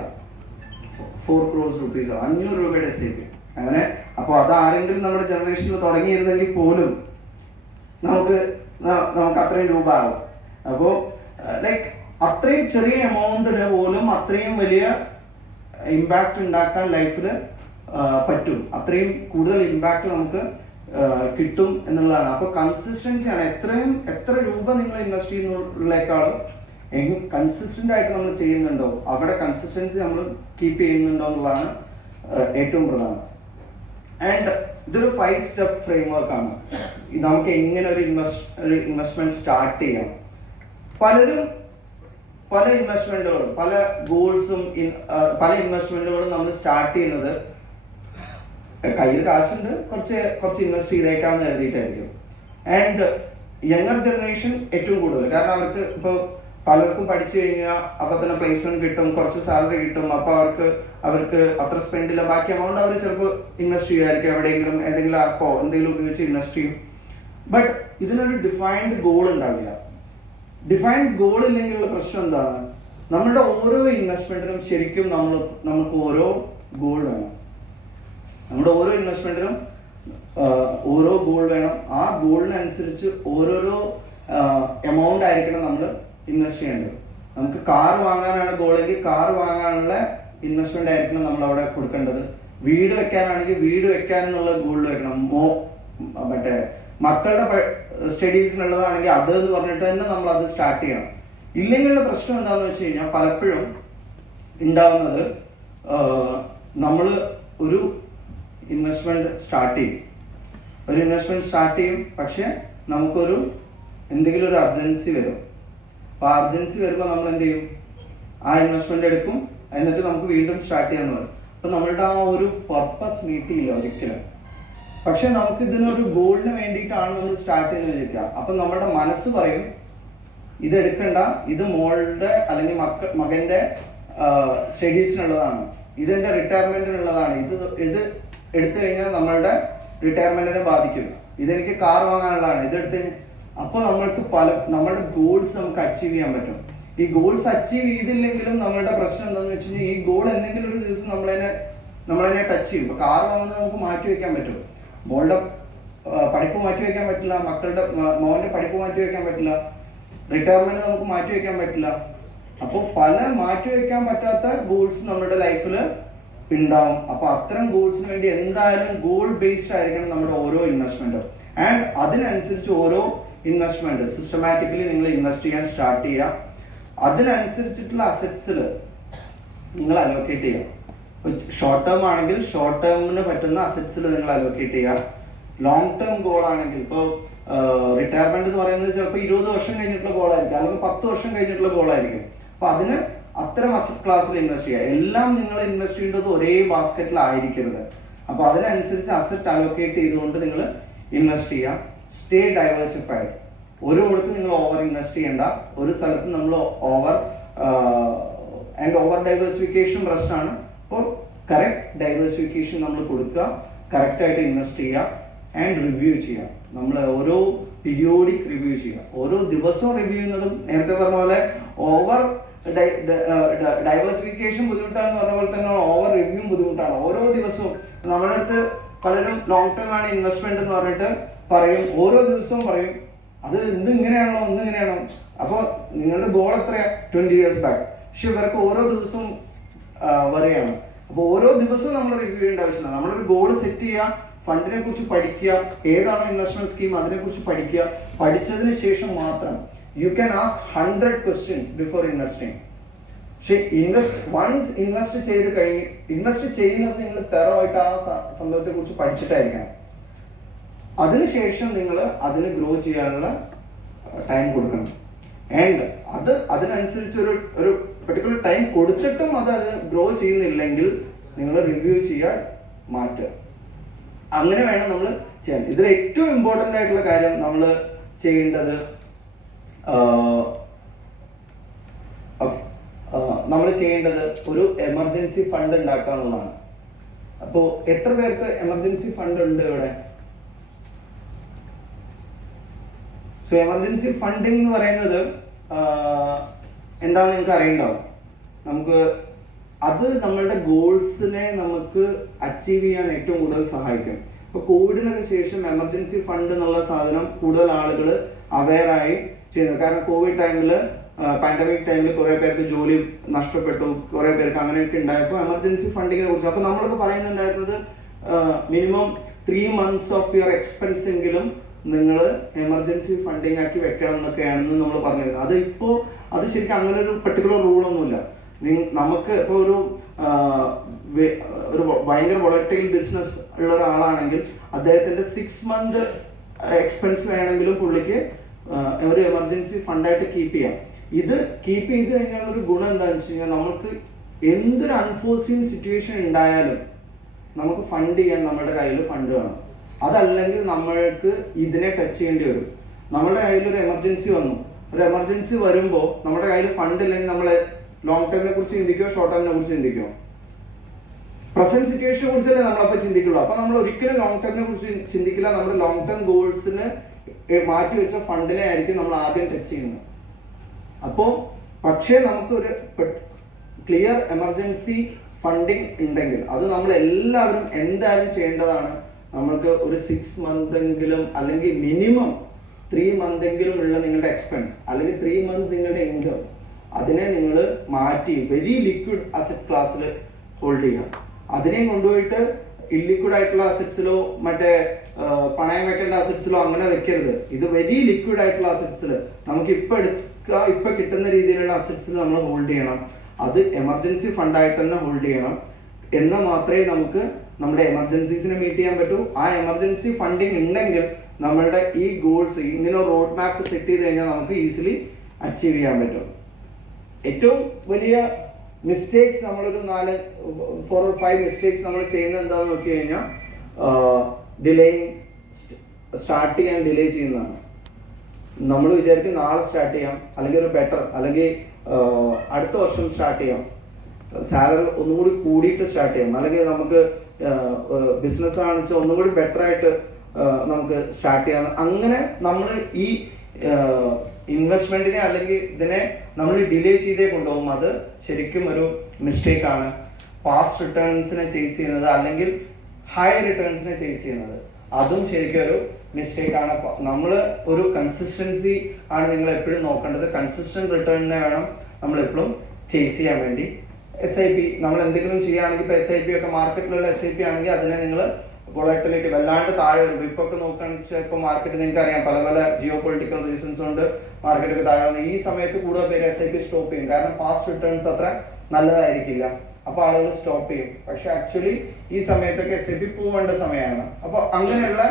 4 crores rupees 500 രൂപയുടെ SIP അങ്ങനെ. അപ്പോൾ അത് ആരെങ്കിലും നമ്മുടെ ജനറേഷനിൽ തുടങ്ങിയിരുന്നെങ്കിൽ പോലും നമുക്ക് അത്രയും രൂപ ആവും. അപ്പോൾ ലൈക്ക് അത്രയും ചെറിയ എമൗണ്ടിന് പോലും അത്രയും വലിയ ഇമ്പാക്റ്റ് ഉണ്ടാക്കാൻ ലൈഫിൽ പറ്റും, അത്രയും കൂടുതൽ ഇമ്പാക്റ്റ് നമുക്ക് കിട്ടും എന്നുള്ളതാണ്. അപ്പോൾ കൺസിസ്റ്റൻസിയാണ്. എത്ര രൂപ നിങ്ങൾ ഇൻവെസ്റ്റ് ചെയ്യുന്നതിനേക്കാളും കൺസിസ്റ്റന്റ് ആയിട്ട് നമ്മൾ ചെയ്യുന്നുണ്ടോ, അവിടെ കൺസിസ്റ്റൻസി നമ്മൾ കീപ്പ് ചെയ്യുന്നുണ്ടോ എന്നുള്ളതാണ് ഏറ്റവും പ്രധാനം. ആൻഡ് ഇതൊരു 5 സ്റ്റെപ്പ് ഫ്രെയിംവർക്ക് ആണ്. ഇത് നമുക്ക് എങ്ങനെ ഒരു ഇൻവെസ്റ്റ്മെന്റ് സ്റ്റാർട്ട് ചെയ്യാം. പലരും പല ഇൻവെസ്റ്റ്മെന്റുകളും പല ഗോൾസും പല ഇൻവെസ്റ്റ്മെന്റുകളും നമ്മൾ സ്റ്റാർട്ട് ചെയ്യുന്നത് കയ്യിൽ കാശുണ്ട്, കുറച്ച് ഇൻവെസ്റ്റ് ചെയ്തേക്കാന്ന് കരുതിയിട്ടായിരിക്കും. ആൻഡ് യങ്ങർ ജനറേഷൻ ഏറ്റവും കൂടുതൽ, കാരണം അവർക്ക് ഇപ്പോൾ പലർക്കും പഠിച്ചു കഴിഞ്ഞാൽ അപ്പൊ തന്നെ പ്ലേസ്മെന്റ് കിട്ടും, കുറച്ച് സാലറി കിട്ടും, അപ്പൊ അവർക്ക് അത്ര സ്പെൻഡില്ല, ബാക്കി എമൗണ്ട് അവർ ചിലപ്പോൾ ഇൻവെസ്റ്റ് ചെയ്യുമായിരിക്കും, എവിടെയെങ്കിലും എന്തെങ്കിലും ആപ്പോ എന്തെങ്കിലും ഉപയോഗിച്ച് ഇൻവെസ്റ്റ് ചെയ്യും. ബട്ട് ഇതിനൊരു ഡിഫൈൻഡ് ഗോൾ ഉണ്ടാവില്ല. ഡിഫൈൻഡ് ഗോൾ ഇല്ലെങ്കിലുള്ള പ്രശ്നം എന്താണ്? നമ്മളുടെ ഓരോ ഇൻവെസ്റ്റ്മെന്റിനും ശരിക്കും നമുക്ക് ഓരോ ഗോൾ വേണം. നമ്മുടെ ഓരോ ഇൻവെസ്റ്റ്മെന്റിനും ഓരോ ഗോൾ വേണം. ആ ഗോളിനനുസരിച്ച് ഓരോരോ എമൗണ്ട് ആയിരിക്കണം നമ്മൾ ഇൻവെസ്റ്റ് ചെയ്യേണ്ടത്. നമുക്ക് കാർ വാങ്ങാനാണ് ഗോളെങ്കിൽ കാർ വാങ്ങാനുള്ള ഇൻവെസ്റ്റ്മെന്റ് ആയിരിക്കണം നമ്മൾ അവിടെ കൊടുക്കേണ്ടത്. വീട് വെക്കാനാണെങ്കിൽ വീട് വെക്കാനുള്ള ഗോളിൽ വെക്കണം. മറ്റേ മക്കളുടെ സ്റ്റഡീസിനുള്ളതാണെങ്കിൽ അത് എന്ന് പറഞ്ഞിട്ട് തന്നെ നമ്മൾ അത് സ്റ്റാർട്ട് ചെയ്യണം. ഇല്ലെങ്കിലുള്ള പ്രശ്നം എന്താണെന്ന് വെച്ച് കഴിഞ്ഞാൽ പലപ്പോഴും ഉണ്ടാവുന്നത് നമ്മൾ ഒരു ഇൻവെസ്റ്റ്മെന്റ് സ്റ്റാർട്ട് ചെയ്യും, പക്ഷെ നമുക്കൊരു എന്തെങ്കിലും ഒരു അർജൻസി വരും. അപ്പോൾ അർജൻസി വരുമ്പോൾ നമ്മൾ എന്ത് ചെയ്യും? ആ ഇൻവെസ്റ്റ്മെന്റ് എടുക്കും, എന്നിട്ട് നമുക്ക് വീണ്ടും സ്റ്റാർട്ട് ചെയ്യാന്ന് പറയും. അപ്പോൾ നമ്മളുടെ ആ ഒരു പർപ്പസ് മീറ്റ് ചെയ്യില്ല ഒരിക്കലും. പക്ഷെ നമുക്ക് ഇതിനൊരു ഗോളിന് വേണ്ടിയിട്ടാണ് നമ്മൾ സ്റ്റാർട്ട് ചെയ്യുന്നത് വിചാരിക്കുക. അപ്പം നമ്മുടെ മനസ്സ് പറയും ഇത് എടുക്കണ്ട, ഇത് മോളുടെ അല്ലെങ്കിൽ മകന്റെ സ്റ്റഡീസിനുള്ളതാണ്, ഇതെന്റെ റിട്ടയർമെന്റിനുള്ളതാണ്, ഇത് എടുത്തു കഴിഞ്ഞാൽ നമ്മളുടെ റിട്ടയർമെന്റിനെ ബാധിക്കും, ഇതെനിക്ക് കാർ വാങ്ങാനുള്ളതാണ്, ഇതെടുത്ത് കഴിഞ്ഞാൽ. അപ്പോൾ നമ്മളുടെ ഗോൾസ് നമുക്ക് അച്ചീവ് ചെയ്യാൻ പറ്റും. ഈ ഗോൾസ് അച്ചീവ് ചെയ്തില്ലെങ്കിലും നമ്മളുടെ പ്രശ്നം എന്താണെന്ന് വെച്ച് കഴിഞ്ഞാൽ ഈ ഗോൾ എന്തെങ്കിലും ഒരു ദിവസം നമ്മളതിനെ ടച്ച് ചെയ്യും. ഇപ്പോൾ കാർ വാങ്ങുന്നത് നമുക്ക് മാറ്റി വെക്കാൻ പറ്റും, മോളുടെ പഠിപ്പ് മാറ്റി വെക്കാൻ പറ്റില്ല, മോന്റെ പഠിപ്പ് മാറ്റി വെക്കാൻ പറ്റില്ല, റിട്ടയർമെന്റ് നമുക്ക് മാറ്റി വെക്കാൻ പറ്റില്ല. അപ്പോൾ പല മാറ്റി വെക്കാൻ പറ്റാത്ത ഗോൾസ് നമ്മുടെ ലൈഫിൽ ഉണ്ടാവും. അപ്പൊ അത്തരം ഗോൾസിന് വേണ്ടി എന്തായാലും ഗോൾ ബേസ്ഡ് ആയിരിക്കണം നമ്മുടെ ഓരോ ഇൻവെസ്റ്റ്മെന്റും. ആൻഡ് അതിനനുസരിച്ച് ഓരോ ഇൻവെസ്റ്റ്മെന്റ് സിസ്റ്റമാറ്റിക്കലി നിങ്ങൾ ഇൻവെസ്റ്റ് ചെയ്യാൻ സ്റ്റാർട്ട് ചെയ്യുക. അതിനനുസരിച്ചിട്ടുള്ള അസറ്റ്സിൽ നിങ്ങൾ അലോക്കേറ്റ് ചെയ്യുക. ഷോർട്ട് ടേം ആണെങ്കിൽ ഷോർട്ട് ടേമിന് പറ്റുന്ന അസറ്റ്സിൽ നിങ്ങൾ അലോക്കേറ്റ് ചെയ്യുക. ലോങ് ടേം ഗോൾ ആണെങ്കിൽ ഇപ്പോൾ റിട്ടയർമെന്റ് എന്ന് പറയുന്നത് ചിലപ്പോൾ 20 വർഷം കഴിഞ്ഞിട്ടുള്ള ഗോളായിരിക്കും, അല്ലെങ്കിൽ 10 വർഷം കഴിഞ്ഞിട്ടുള്ള ഗോളായിരിക്കും. അപ്പൊ അതിന് അത്തരം അസറ്റ് ക്ലാസ്സിൽ ഇൻവെസ്റ്റ് ചെയ്യുക. എല്ലാം നിങ്ങൾ ഇൻവെസ്റ്റ് ചെയ്യേണ്ടത് ഒരേ ബാസ്ക്കറ്റിലായിരിക്കരുത്. അപ്പൊ അതിനനുസരിച്ച് അസറ്റ് അലോക്കേറ്റ് ചെയ്തുകൊണ്ട് നിങ്ങൾ ഇൻവെസ്റ്റ് ചെയ്യുക. Stay diversified. ഒരു കൊടുത്ത് നിങ്ങൾ ഓവർ ഇൻവെസ്റ്റ് ചെയ്യേണ്ട. ഒരു സ്ഥലത്ത് നമ്മൾ ഓവർ ഡൈവേഴ്സിഫിക്കേഷൻ പ്രശ്നമാണ്. അപ്പോൾ കറക്റ്റ് ഡൈവേഴ്സിഫിക്കേഷൻ നമ്മൾ കൊടുക്കുക, കറക്റ്റായിട്ട് ഇൻവെസ്റ്റ് ചെയ്യുക ആൻഡ് റിവ്യൂ ചെയ്യുക. നമ്മൾ ഓരോ പീരിയോഡിക് റിവ്യൂ ചെയ്യുക. ഓരോ ദിവസവും റിവ്യൂ ചെയ്യുന്നതും നേരത്തെ പറഞ്ഞ പോലെ ഓവർ ഡൈവേഴ്സിഫിക്കേഷൻ ബുദ്ധിമുട്ടാന്ന് പറഞ്ഞ പോലെ തന്നെ ഓവർ റിവ്യൂ ബുദ്ധിമുട്ടാണ്. ഓരോ ദിവസവും നമ്മുടെ അടുത്ത് പലരും ലോങ് ടേം ആണ് ഇൻവെസ്റ്റ്മെന്റ് എന്ന് പറഞ്ഞിട്ട് പറയും, ഓരോ ദിവസവും പറയും അത് ഇങ്ങനെയാണല്ലോ ഇങ്ങനെയാണോ. അപ്പോൾ നിങ്ങളുടെ ഗോൾ എത്രയാ? 20 years ബാക്ക്. പക്ഷെ ഇവർക്ക് ഓരോ ദിവസവും വരെയാണ്. അപ്പോൾ ഓരോ ദിവസവും നമ്മൾ റിവ്യൂ ചെയ്യേണ്ട ആവശ്യമില്ല. നമ്മളൊരു ഗോൾ സെറ്റ് ചെയ്യുക, ഫണ്ടിനെ കുറിച്ച് പഠിക്കുക, ഏതാണോ ഇൻവെസ്റ്റ്മെന്റ് സ്കീം അതിനെ കുറിച്ച് പഠിക്കുക. പഠിച്ചതിന് ശേഷം മാത്രം you can ask 100 questions before investing. പക്ഷെ ഇൻവെസ്റ്റ് ചെയ്യുന്നത് നിങ്ങൾ തെറോയിട്ട് ആ സംഭവത്തെ കുറിച്ച് പഠിച്ചിട്ടായിരിക്കണം. അതിനുശേഷം നിങ്ങൾ അതിന് ഗ്രോ ചെയ്യാനുള്ള ടൈം കൊടുക്കണം. ആൻഡ് അതിനനുസരിച്ച് ഒരു പെർട്ടിക്കുലർ ടൈം കൊടുത്തിട്ടും അത് ഗ്രോ ചെയ്യുന്നില്ലെങ്കിൽ നിങ്ങൾ റിവ്യൂ ചെയ്യാൻ മാറ്റുക. അങ്ങനെ വേണം നമ്മൾ ചെയ്യാൻ. ഇതിൽ ഏറ്റവും ഇമ്പോർട്ടൻ്റ് ആയിട്ടുള്ള കാര്യം നമ്മൾ ചെയ്യേണ്ടത് ഒരു എമർജൻസി ഫണ്ട് ഉണ്ടാക്കുക എന്നുള്ളതാണ്. അപ്പോൾ എത്ര പേർക്ക് എമർജൻസി ഫണ്ട് ഉണ്ട് ഇവിടെ? സോ എമർജൻസി ഫണ്ടിങ് എന്ന് പറയുന്നത് എന്താണെന്ന് നിങ്ങൾക്ക് അറിയണ്ടാവും. അത് നമ്മളുടെ ഗോൾസിനെ നമുക്ക് അച്ചീവ് ചെയ്യാൻ ഏറ്റവും കൂടുതൽ സഹായിക്കും. ഇപ്പൊ കോവിഡിനൊക്കെ ശേഷം എമർജൻസി ഫണ്ട് എന്നുള്ള സാധനം കൂടുതൽ ആളുകൾ അവെയർ ആയി ചെയ്യുന്നത്. കാരണം കോവിഡ് ടൈമിൽ പാൻഡമിക് ടൈമിൽ കുറേ പേർക്ക് ജോലി നഷ്ടപ്പെട്ടു, കുറേ പേർക്ക് അങ്ങനെയൊക്കെ ഉണ്ടായപ്പോൾ എമർജൻസി ഫണ്ടിങ്ങിനെ കുറിച്ച് അപ്പോൾ നമ്മളൊക്കെ പറയുന്നുണ്ടായിരുന്നത് minimum 3 months of your expense എങ്കിലും നിങ്ങൾ എമർജൻസി ഫണ്ടിങ് ആക്കി വെക്കണം എന്നൊക്കെയാണെന്ന് നമ്മൾ പറഞ്ഞിരുന്നത്. അത് ശരിക്കും അങ്ങനെ ഒരു പെർട്ടിക്കുലർ റൂളൊന്നുമില്ല. നമുക്ക് ഇപ്പോൾ ഒരു ഭയങ്കര വോളറ്റൈൽ ബിസിനസ് ഉള്ള ഒരാളാണെങ്കിൽ അദ്ദേഹത്തിന്റെ 6 month എക്സ്പെൻസ് വേണമെങ്കിലും പുള്ളിക്ക് ഒരു എമർജൻസി ഫണ്ടായിട്ട് കീപ്പ് ചെയ്യാം. ഇത് കീപ്പ് ചെയ്ത് കഴിഞ്ഞാൽ ഒരു ഗുണം എന്താണെന്ന് വെച്ച് കഴിഞ്ഞാൽ നമുക്ക് എന്തൊരു അൺഫോർസീൻ സിറ്റുവേഷൻ ഉണ്ടായാലും നമുക്ക് ഫണ്ട് ചെയ്യാൻ നമ്മുടെ കയ്യിൽ ഫണ്ട് വേണം. അതല്ലെങ്കിൽ നമ്മൾക്ക് ഇതിനെ ടച്ച് ചെയ്യേണ്ടി വരും. നമ്മുടെ കയ്യിൽ ഒരു എമർജൻസി വന്നു, ഒരു എമർജൻസി വരുമ്പോൾ നമ്മുടെ കയ്യിൽ ഫണ്ട് ഇല്ലെങ്കിൽ നമ്മൾ ലോങ് ടൈമിനെ കുറിച്ച് ചിന്തിക്കുമോ ഷോർട്ട് ടൈമിനെ കുറിച്ച് ചിന്തിക്കുമോ? പ്രസന്റ് സിറ്റുവേഷനെ കുറിച്ചല്ലേ നമ്മളപ്പോൾ ചിന്തിക്കുള്ളൂ. അപ്പൊ നമ്മൾ ഒരിക്കലും ലോങ് ടൈമിനെ കുറിച്ച് ചിന്തിക്കില്ല. നമ്മുടെ ലോങ് ടൈം ഗോൾസിന് മാറ്റി വെച്ച ഫണ്ടിനെ ആയിരിക്കും നമ്മൾ ആദ്യം ടച്ച് ചെയ്യുന്നത്. അപ്പോൾ പക്ഷേ നമുക്കൊരു ക്ലിയർ എമർജൻസി ഫണ്ടിങ് ഉണ്ടെങ്കിൽ അത് നമ്മൾ എല്ലാവരും എന്തായാലും ചെയ്യേണ്ടതാണ്. നമ്മൾക്ക് ഒരു 6 month എങ്കിലും അല്ലെങ്കിൽ മിനിമം 3 month എങ്കിലും ഉള്ള നിങ്ങളുടെ എക്സ്പെൻസ് അല്ലെങ്കിൽ 3 month നിങ്ങളുടെ ഇൻകം അതിനെ നിങ്ങൾ മാറ്റി വെരി ലിക്വിഡ് അസറ്റ് ക്ലാസ്സിൽ ഹോൾഡ് ചെയ്യുക. അതിനെ കൊണ്ടുപോയിട്ട് ഇല്ലിക്വിഡ് ആയിട്ടുള്ള അസറ്റ്സിലോ മറ്റേ പണയം വെക്കേണ്ട അസറ്റ്സിലോ അങ്ങനെ വെക്കരുത്. ഇത് വെരി ലിക്വിഡ് ആയിട്ടുള്ള അസറ്റ്സിൽ നമുക്ക് ഇപ്പൊ കിട്ടുന്ന രീതിയിലുള്ള അസറ്റ്സിൽ നമ്മൾ ഹോൾഡ് ചെയ്യണം. അത് എമർജൻസി ഫണ്ടായിട്ട് തന്നെ ഹോൾഡ് ചെയ്യണം. എന്നാൽ മാത്രമേ നമുക്ക് നമ്മുടെ എമർജൻസീസിനെ മീറ്റ് ചെയ്യാൻ പറ്റൂ. ആ എമർജൻസി ഫണ്ടിങ് ഉണ്ടെങ്കിൽ നമ്മളുടെ ഈ ഗോൾസ് ഇങ്ങനെ റോഡ് മാപ്പ് സെറ്റ് ചെയ്ത് കഴിഞ്ഞാൽ നമുക്ക് ഈസിലി അച്ചീവ് ചെയ്യാൻ പറ്റും. ഏറ്റവും വലിയ മിസ്റ്റേക്സ് നമ്മളൊരു 4 or 5 മിസ്റ്റേക്സ് നമ്മൾ ചെയ്യുന്നത് എന്താണെന്ന് നോക്കി കഴിഞ്ഞാൽ സ്റ്റാർട്ട് ചെയ്യാൻ ഡിലേ ചെയ്യുന്നതാണ്. നമ്മൾ വിചാരിക്കും നാളെ സ്റ്റാർട്ട് ചെയ്യാം, അല്ലെങ്കിൽ ഒരു ബെറ്റർ, അല്ലെങ്കിൽ അടുത്ത വർഷം സ്റ്റാർട്ട് ചെയ്യാം, സാലറി ഒന്നും കൂടി കൂടിയിട്ട് സ്റ്റാർട്ട് ചെയ്യാം, അല്ലെങ്കിൽ നമുക്ക് ബിസിനസ് ആണെന്ന് വെച്ചാൽ ഒന്നും കൂടി ബെറ്റർ ആയിട്ട് നമുക്ക് സ്റ്റാർട്ട് ചെയ്യാം. അങ്ങനെ നമ്മൾ ഈ ഇൻവെസ്റ്റ്മെന്റിനെ അല്ലെങ്കിൽ ഇതിനെ നമ്മൾ ഡിലേ ചെയ്തേ കൊണ്ടുപോകും. അത് ശരിക്കും ഒരു മിസ്റ്റേക്ക് ആണ്. പാസ്റ്റ് റിട്ടേൺസിനെ ചേസ് ചെയ്യുന്നത് അല്ലെങ്കിൽ ഹൈ റിട്ടേൺസിനെ ചേസ് ചെയ്യുന്നത് അതും ശരിക്കും ഒരു മിസ്റ്റേക്ക് ആണ്. നമ്മൾ ഒരു കൺസിസ്റ്റൻസി ആണ് നിങ്ങൾ എപ്പോഴും നോക്കേണ്ടത്. കൺസിസ്റ്റന്റ് റിട്ടേണിനെ വേണം നമ്മൾ എപ്പോഴും ചേസ് ചെയ്യാൻ വേണ്ടി. SIP നമ്മൾ എന്തെങ്കിലും ചെയ്യുകയാണെങ്കിൽ ഇപ്പോൾ SIP ഒക്കെ മാർക്കറ്റിലുള്ള SIP ആണെങ്കിൽ അതിനെ നിങ്ങൾ വോളറ്റിലിറ്റി വല്ലാണ്ട് താഴെ വരുമ്പോൾ ഇപ്പൊ ഒക്കെ നോക്കുകയാണെന്ന് വെച്ചാൽ ഇപ്പോൾ മാർക്കറ്റ് നിങ്ങൾക്ക് അറിയാം പല പല ജിയോ പൊളിറ്റിക്കൽ റീസൺസ് കൊണ്ട് മാർക്കറ്റൊക്കെ താഴെ വന്നു. ഈ സമയത്ത് കൂടുതൽ പേര് SIP സ്റ്റോപ്പ് ചെയ്യും. കാരണം പാസ്റ്റ് റിട്ടേൺസ് അത്ര നല്ലതായിരിക്കില്ല. അപ്പോൾ ആളുകൾ സ്റ്റോപ്പ് ചെയ്യും. പക്ഷെ ആക്ച്വലി ഈ സമയത്തൊക്കെ SIP പോവേണ്ട സമയമാണ്. അപ്പോൾ അങ്ങനെയുള്ള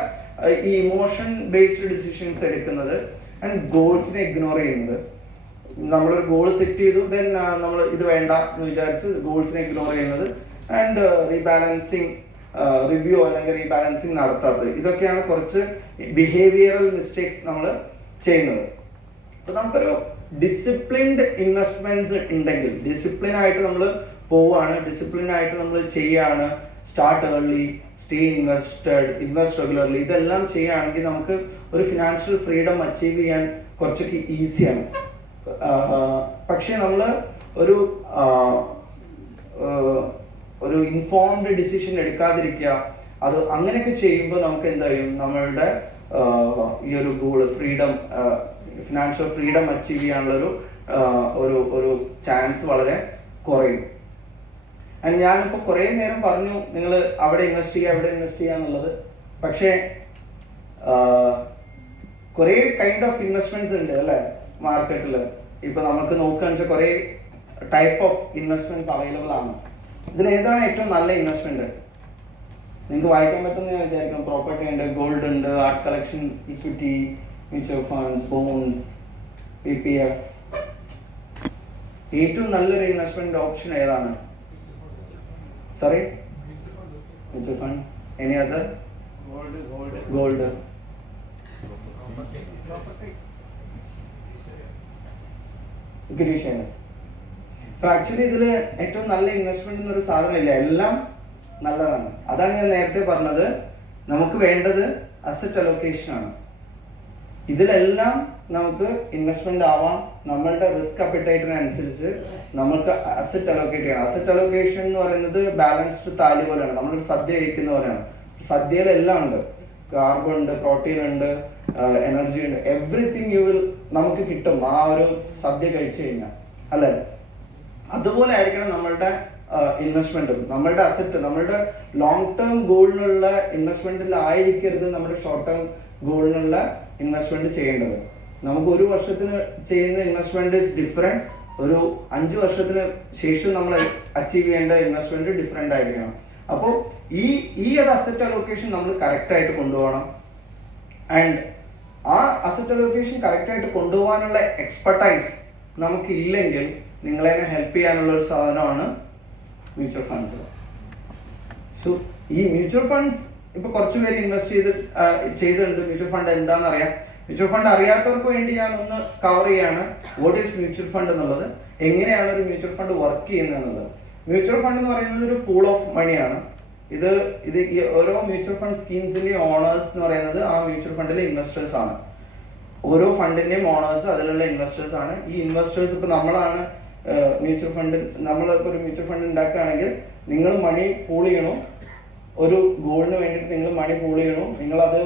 ഈ ഇമോഷൻ ബേസ്ഡ് ഡിസിഷൻസ് എടുക്കുന്നത് ആൻഡ് ഗോൾസിനെ ഇഗ്നോർ ചെയ്യുന്നത്. നമ്മളൊരു ഗോൾ സെറ്റ് ചെയ്തു, ദെൻ നമ്മൾ ഇത് വേണ്ട എന്ന് വിചാരിച്ച് ഗോൾസിനെ ഇഗ്നോർ ചെയ്യുന്നത് ആൻഡ് റീബാലൻസിങ് റിവ്യൂ അല്ലെങ്കിൽ റീബാലൻസിങ് നടത്താത്തത്, ഇതൊക്കെയാണ് കുറച്ച് ബിഹേവിയറൽ മിസ്റ്റേക്സ് നമ്മൾ ചെയ്യുന്നത്. അപ്പോൾ നമുക്കൊരു ഡിസിപ്ലിൻഡ് ഇൻവെസ്റ്റ്മെന്റ്സ് ഉണ്ടെങ്കിൽ, ഡിസിപ്ലിൻ ആയിട്ട് നമ്മൾ പോവുകയാണ്, ഡിസിപ്ലിൻ ആയിട്ട് നമ്മൾ ചെയ്യാണ്, start early, stay invested, invest regularly, ഇതെല്ലാം ചെയ്യുകയാണെങ്കിൽ നമുക്ക് ഒരു ഫിനാൻഷ്യൽ ഫ്രീഡം അച്ചീവ് ചെയ്യാൻ കുറച്ചൊക്കെ ഈസിയാണ്. പക്ഷെ നമ്മൾ ഒരു ഇൻഫോംഡ് ഡിസിഷൻ എടുക്കാതിരിക്കുക. അത് അങ്ങനെയൊക്കെ ചെയ്യുമ്പോൾ നമുക്ക് എന്താ ചെയ്യും, നമ്മളുടെ ഈ ഒരു goal freedom, financial freedom achieve ചെയ്യാനുള്ള ഒരു ചാൻസ് വളരെ കുറയും. ആൻഡ് ഞാനിപ്പോൾ കുറേ നേരം പറഞ്ഞു നിങ്ങൾ അവിടെ ഇൻവെസ്റ്റ് ചെയ്യുക അവിടെ ഇൻവെസ്റ്റ് ചെയ്യുക എന്നുള്ളത്. പക്ഷേ കുറേ കൈൻഡ് ഓഫ് ഇൻവെസ്റ്റ്മെന്റ്സ് ഉണ്ട് അല്ലേ മാർക്കറ്റിൽ. ഇപ്പൊ നമുക്ക് നോക്കുകയാണെന്ന് വെച്ചാൽ കുറേ ടൈപ്പ് ഓഫ് ഇൻവെസ്റ്റ്മെന്റ്സ് അവൈലബിൾ ആണ്. ഇതിൽ ഏതാണ് ഏറ്റവും നല്ല ഇൻവെസ്റ്റ്മെന്റ് നിങ്ങൾക്ക് വായിക്കാൻ പറ്റുമെന്ന് ഞാൻ വിചാരിക്കണം. പ്രോപ്പർട്ടി ഉണ്ട്, ഗോൾഡ് ഉണ്ട്, art collection, equity, mutual funds, bonds, PPF. ഏറ്റവും നല്ലൊരു ഇൻവെസ്റ്റ്മെന്റ് ഓപ്ഷൻ ഏതാണ്? Sorry, mutual fund. Any other? Gold. Actually ഇതിൽ ഏറ്റവും നല്ല ഇൻവെസ്റ്റ്മെന്റ് എന്നൊരു സാധനമില്ല, എല്ലാം നല്ലതാണ്. അതാണ് ഞാൻ നേരത്തെ പറഞ്ഞത്, നമുക്ക് വേണ്ടത് അസറ്റ് അലോക്കേഷൻ ആണ്. ഇതിലെല്ലാം നമുക്ക് ഇൻവെസ്റ്റ്മെന്റ് ആവാം. നമ്മളുടെ റിസ്ക് അപ്പിറ്റൈറ്റിനനുസരിച്ച് നമുക്ക് അസറ്റ് അലോക്കേറ്റ് ചെയ്യണം. അസറ്റ് അലോക്കേഷൻ എന്ന് പറയുന്നത് ബാലൻസ്ഡ് താലി പോലെയാണ്. നമ്മളൊരു സദ്യ കഴിക്കുന്ന പോലെയാണ്. സദ്യയിലെല്ലാം ഉണ്ട്, കാർബൺ ഉണ്ട്, പ്രോട്ടീൻ ഉണ്ട്, എനർജി ഉണ്ട്, എവറിത്തിങ് യു വിൽ നമുക്ക് കിട്ടും ആ ഒരു സദ്യ കഴിച്ചു കഴിഞ്ഞാൽ, അല്ലേ? അതുപോലെ ആയിരിക്കണം നമ്മളുടെ ഇൻവെസ്റ്റ്മെന്റും, നമ്മളുടെ അസറ്റ്, നമ്മളുടെ ലോങ് ടേം ഗോളിനുള്ള ഇൻവെസ്റ്റ്മെന്റിലായിരിക്കരുത് നമ്മുടെ ഷോർട്ട് ടേം ഗോളിനുള്ള ഇൻവെസ്റ്റ്മെന്റ് ചെയ്യേണ്ടത്. നമുക്ക് ഒരു വർഷത്തിന് ചെയ്യുന്ന ഇൻവെസ്റ്റ്മെന്റ് ഇസ് ഡിഫറെന്റ്, ഒരു 5 വർഷത്തിന് ശേഷം നമ്മൾ അച്ചീവ് ചെയ്യേണ്ട ഇൻവെസ്റ്റ്മെന്റ് ഡിഫറെന്റ് ആയിരിക്കണം. അപ്പോൾ ഈ ഒരു അസറ്റ് അലോക്കേഷൻ നമ്മൾ കറക്റ്റ് ആയിട്ട് കൊണ്ടുപോകണം. ആൻഡ് ആ അസറ്റ് അലോക്കേഷൻ കറക്റ്റ് ആയിട്ട് കൊണ്ടുപോകാനുള്ള എക്സ്പെർട്ടൈസ് നമുക്കില്ലെങ്കിൽ നിങ്ങളെ ഹെൽപ്പ് ചെയ്യാനുള്ള ഒരു സാധനമാണ് മ്യൂച്വൽ ഫണ്ട്സ്. സോ ഈ മ്യൂച്വൽ ഫണ്ട്സ് ഇപ്പൊ കുറച്ച് പേര് ഇൻവെസ്റ്റ് ചെയ്തിട്ടുണ്ട്. മ്യൂച്വൽ ഫണ്ട് എന്താണെന്ന് അറിയാം. മ്യൂച്വൽ ഫണ്ട് അറിയാത്തവർക്ക് വേണ്ടി ഞാൻ ഒന്ന് കവർ ചെയ്യാണ് വാട്ട് ഈസ് മ്യൂച്വൽ ഫണ്ട് എന്നുള്ളത്, എങ്ങനെയാണ് ഒരു മ്യൂച്വൽ ഫണ്ട് വർക്ക് ചെയ്യുന്നത് എന്നുള്ളത്. മ്യൂച്വൽ ഫണ്ട് എന്ന് പറയുന്നത് ഒരു പൂൾ ഓഫ് മണിയാണ്. ഇത് ഈ ഓരോ മ്യൂച്വൽ ഫണ്ട് സ്കീംസിന്റെ ഓണേഴ്സ് എന്ന് പറയുന്നത് ആ മ്യൂച്വൽ ഫണ്ടിലെ ഇൻവെസ്റ്റേഴ്സ് ആണ്. ഓരോ ഫണ്ടിന്റെയും ഓണേഴ്സ് അതിലുള്ള ഇൻവെസ്റ്റേഴ്സ് ആണ്. ഈ ഇൻവെസ്റ്റേഴ്സ് ഇപ്പൊ നമ്മളാണ് മ്യൂച്വൽ ഫണ്ട്, നമ്മളിപ്പോൾ ഒരു മ്യൂച്വൽ ഫണ്ട് ഉണ്ടാക്കുകയാണെങ്കിൽ നിങ്ങൾ മണി പൂൾ ചെയ്യണോ, ഒരു ഗോളിന് വേണ്ടിയിട്ട് നിങ്ങൾ മണി പൂൾ ചെയ്യണോ, നിങ്ങളത്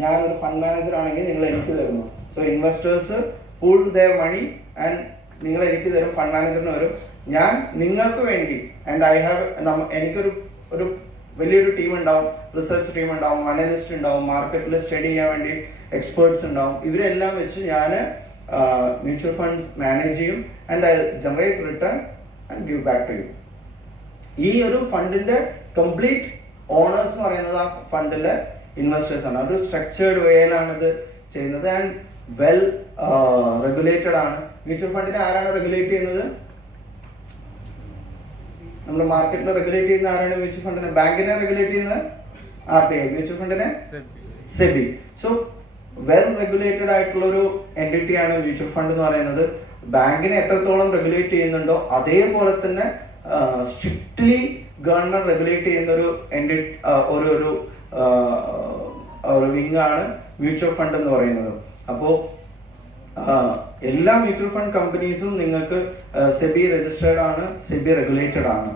ഞാനൊരു ഫണ്ട് മാനേജർ ആണെങ്കിൽ നിങ്ങൾ എനിക്ക് തരുന്നു. So investors pool their money and നിങ്ങൾ എനിക്ക് തരും, ഫണ്ട് മാനേജറിന് വരും. ഞാൻ നിങ്ങൾക്ക് വേണ്ടി ആൻഡ് ഐ ഹാവ്, എനിക്കൊരു വലിയൊരു ടീം ഉണ്ടാവും, റിസർച്ച് ടീം ഉണ്ടാവും, അനലിസ്റ്റ് ഉണ്ടാവും, മാർക്കറ്റിൽ സ്റ്റഡി ചെയ്യാൻ വേണ്ടി എക്സ്പേർട്സ് ഉണ്ടാവും. ഇവരെല്ലാം വെച്ച് ഞാൻ മ്യൂച്വൽ ഫണ്ട്സ് മാനേജ് ചെയ്യും and I generate return and give back to you. ഈ ഒരു ഫണ്ടിന്റെ കംപ്ലീറ്റ് ഓണേഴ്സ് എന്ന് പറയുന്നത് ആ ഫണ്ടിലെ ഇൻവെസ്റ്റേഴ്സ് ആണ്. ഒരു സ്ട്രക്ചേർഡ് വേയിലാണ് ഇത് ചെയ്യുന്നത് ആൻഡ് വെൽ റെഗുലേറ്റഡ് ആണ്. മ്യൂച്വൽ ഫണ്ടിനെ ആരാണ് റെഗുലേറ്റ് ചെയ്യുന്നത്? നമ്മുടെ മാർക്കറ്റിൽ റെഗുലേറ്റ് ചെയ്യുന്ന ആരാണ് മ്യൂച്വൽ ഫണ്ടിനെ? ബാങ്കിനെ റെഗുലേറ്റ് ചെയ്യുന്നത് RBI, മ്യൂച്വൽ ഫണ്ടിനെ സെബി. സോ വെൽ റെഗുലേറ്റഡ് ആയിട്ടുള്ള ഒരു എൻറ്റിറ്റി ആണ് മ്യൂച്വൽ ഫണ്ട് എന്ന് പറയുന്നത്. ബാങ്കിനെ എത്രത്തോളം റെഗുലേറ്റ് ചെയ്യുന്നുണ്ടോ അതേപോലെ തന്നെ സ്ട്രിക്ട്ലി ഗവൺമെന്റ് റെഗുലേറ്റ് ചെയ്യുന്ന ഒരു വിങ് ആണ് മ്യൂച്വൽ ഫണ്ട് എന്ന് പറയുന്നത്. അപ്പോൾ എല്ലാ മ്യൂച്വൽ ഫണ്ട് കമ്പനീസും നിങ്ങൾക്ക് സെബി രജിസ്റ്റേർഡ് ആണ്, സെബി റെഗുലേറ്റഡ് ആണ്.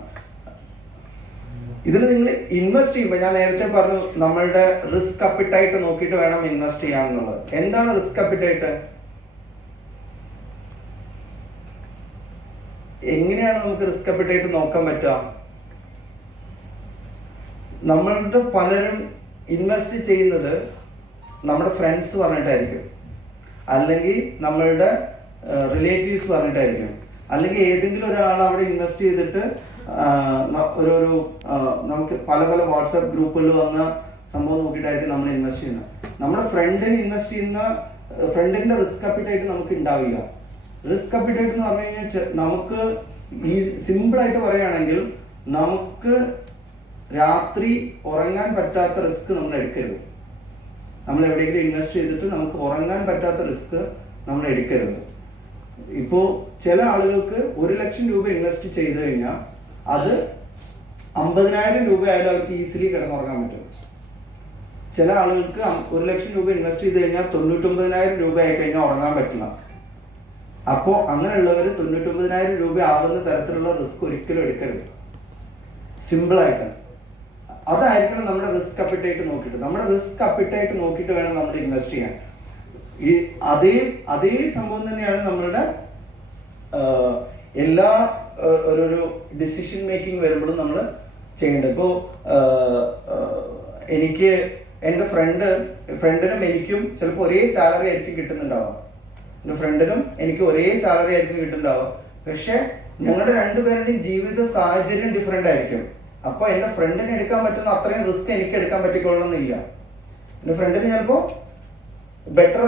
ഇതിൽ നിങ്ങൾ ഇൻവെസ്റ്റ് ചെയ്യുമ്പോൾ ഞാൻ നേരത്തെ പറഞ്ഞു നമ്മളുടെ റിസ്ക് അപ്പിറ്റൈറ്റ് നോക്കിയിട്ട് വേണം ഇൻവെസ്റ്റ് ചെയ്യാമെന്നുള്ളത്. എന്താണ് റിസ്ക് അപ്പിറ്റൈറ്റ്? എങ്ങനെയാണ് നമുക്ക് റിസ്ക് അപ്പിറ്റൈറ്റ് നോക്കാൻ പറ്റുക? നമ്മളുടെ പലരും ഇൻവെസ്റ്റ് ചെയ്യുന്നത് നമ്മുടെ ഫ്രണ്ട്സ് പറഞ്ഞിട്ടായിരിക്കും, അല്ലെങ്കിൽ നമ്മളുടെ റിലേറ്റീവ്സ് പറഞ്ഞിട്ടായിരിക്കും, അല്ലെങ്കിൽ ഏതെങ്കിലും ഒരാൾ അവിടെ ഇൻവെസ്റ്റ് ചെയ്തിട്ട് ഒരു നമുക്ക് പല പല വാട്സാപ്പ് ഗ്രൂപ്പുകളിൽ വന്ന സംഭവം നോക്കിയിട്ടായിരിക്കും നമ്മൾ ഇൻവെസ്റ്റ് ചെയ്യുന്നത്. നമ്മുടെ ഫ്രണ്ടിന്റെ റിസ്ക് അപ്പിറ്റൈറ്റ് നമുക്ക് ഉണ്ടാവില്ല. റിസ്ക് അപ്പിറ്റൈറ്റ് എന്ന് പറഞ്ഞു കഴിഞ്ഞാൽ നമുക്ക് ഈ സിമ്പിൾ ആയിട്ട് പറയുകയാണെങ്കിൽ നമുക്ക് രാത്രി ഉറങ്ങാൻ പറ്റാത്ത റിസ്ക് നമ്മൾ എടുക്കരുത്. നമ്മൾ എവിടെയെങ്കിലും ഇൻവെസ്റ്റ് ചെയ്തിട്ട് നമുക്ക് ഉറങ്ങാൻ പറ്റാത്ത റിസ്ക് നമ്മൾ എടുക്കരുത്. ഇപ്പോൾ ചില ആളുകൾക്ക് 1 ലക്ഷം രൂപ ഇൻവെസ്റ്റ് ചെയ്ത് കഴിഞ്ഞാൽ അത് 50,000 രൂപ ആയാലും അവർക്ക് ഈസിലി കിടന്നുറങ്ങാൻ പറ്റും. ചില ആളുകൾക്ക് 1 ലക്ഷം രൂപ ഇൻവെസ്റ്റ് ചെയ്ത് കഴിഞ്ഞാൽ 99,000 രൂപ ആയി കഴിഞ്ഞാൽ ഉറങ്ങാൻ പറ്റില്ല. അപ്പോൾ അങ്ങനെയുള്ളവർ 99,000 രൂപ ആവുന്ന തരത്തിലുള്ള റിസ്ക് ഒരിക്കലും എടുക്കരുത്. സിമ്പിളായിട്ട് അതായിരിക്കണം നമ്മുടെ റിസ്ക് അപ്പിറ്റൈറ്റ് നോക്കിയിട്ട്. നമ്മുടെ റിസ്ക് അപ്പിറ്റൈറ്റ് നോക്കിയിട്ട് വേണം നമ്മൾ ഇൻവെസ്റ്റ് ചെയ്യാൻ. ഈ അതേ സംഭവം തന്നെയാണ് നമ്മളുടെ എല്ലാ ഒരു ഡിസിഷൻ മേക്കിംഗ് വരുമ്പോഴും നമ്മൾ ചെയ്യേണ്ടത്. ഇപ്പോൾ എനിക്ക് എൻ്റെ ഫ്രണ്ടിനും എനിക്കും ചിലപ്പോൾ ഒരേ സാലറി ആയിരിക്കും കിട്ടുന്നുണ്ടാവുക. എൻ്റെ ഫ്രണ്ടിനും എനിക്ക് ഒരേ സാലറി ആയിരിക്കും കിട്ടുന്നുണ്ടാവുക. പക്ഷെ ഞങ്ങളുടെ രണ്ടുപേരുടെയും ജീവിത സാഹചര്യം ഡിഫറെൻ്റ് ആയിരിക്കും. അപ്പോൾ എൻ്റെ ഫ്രണ്ടിന് എടുക്കാൻ പറ്റുന്ന അത്രയും റിസ്ക് എനിക്ക് എടുക്കാൻ പറ്റിക്കൊള്ളുന്നില്ല. എൻ്റെ ഫ്രണ്ടിന് ചിലപ്പോൾ ബെറ്റർ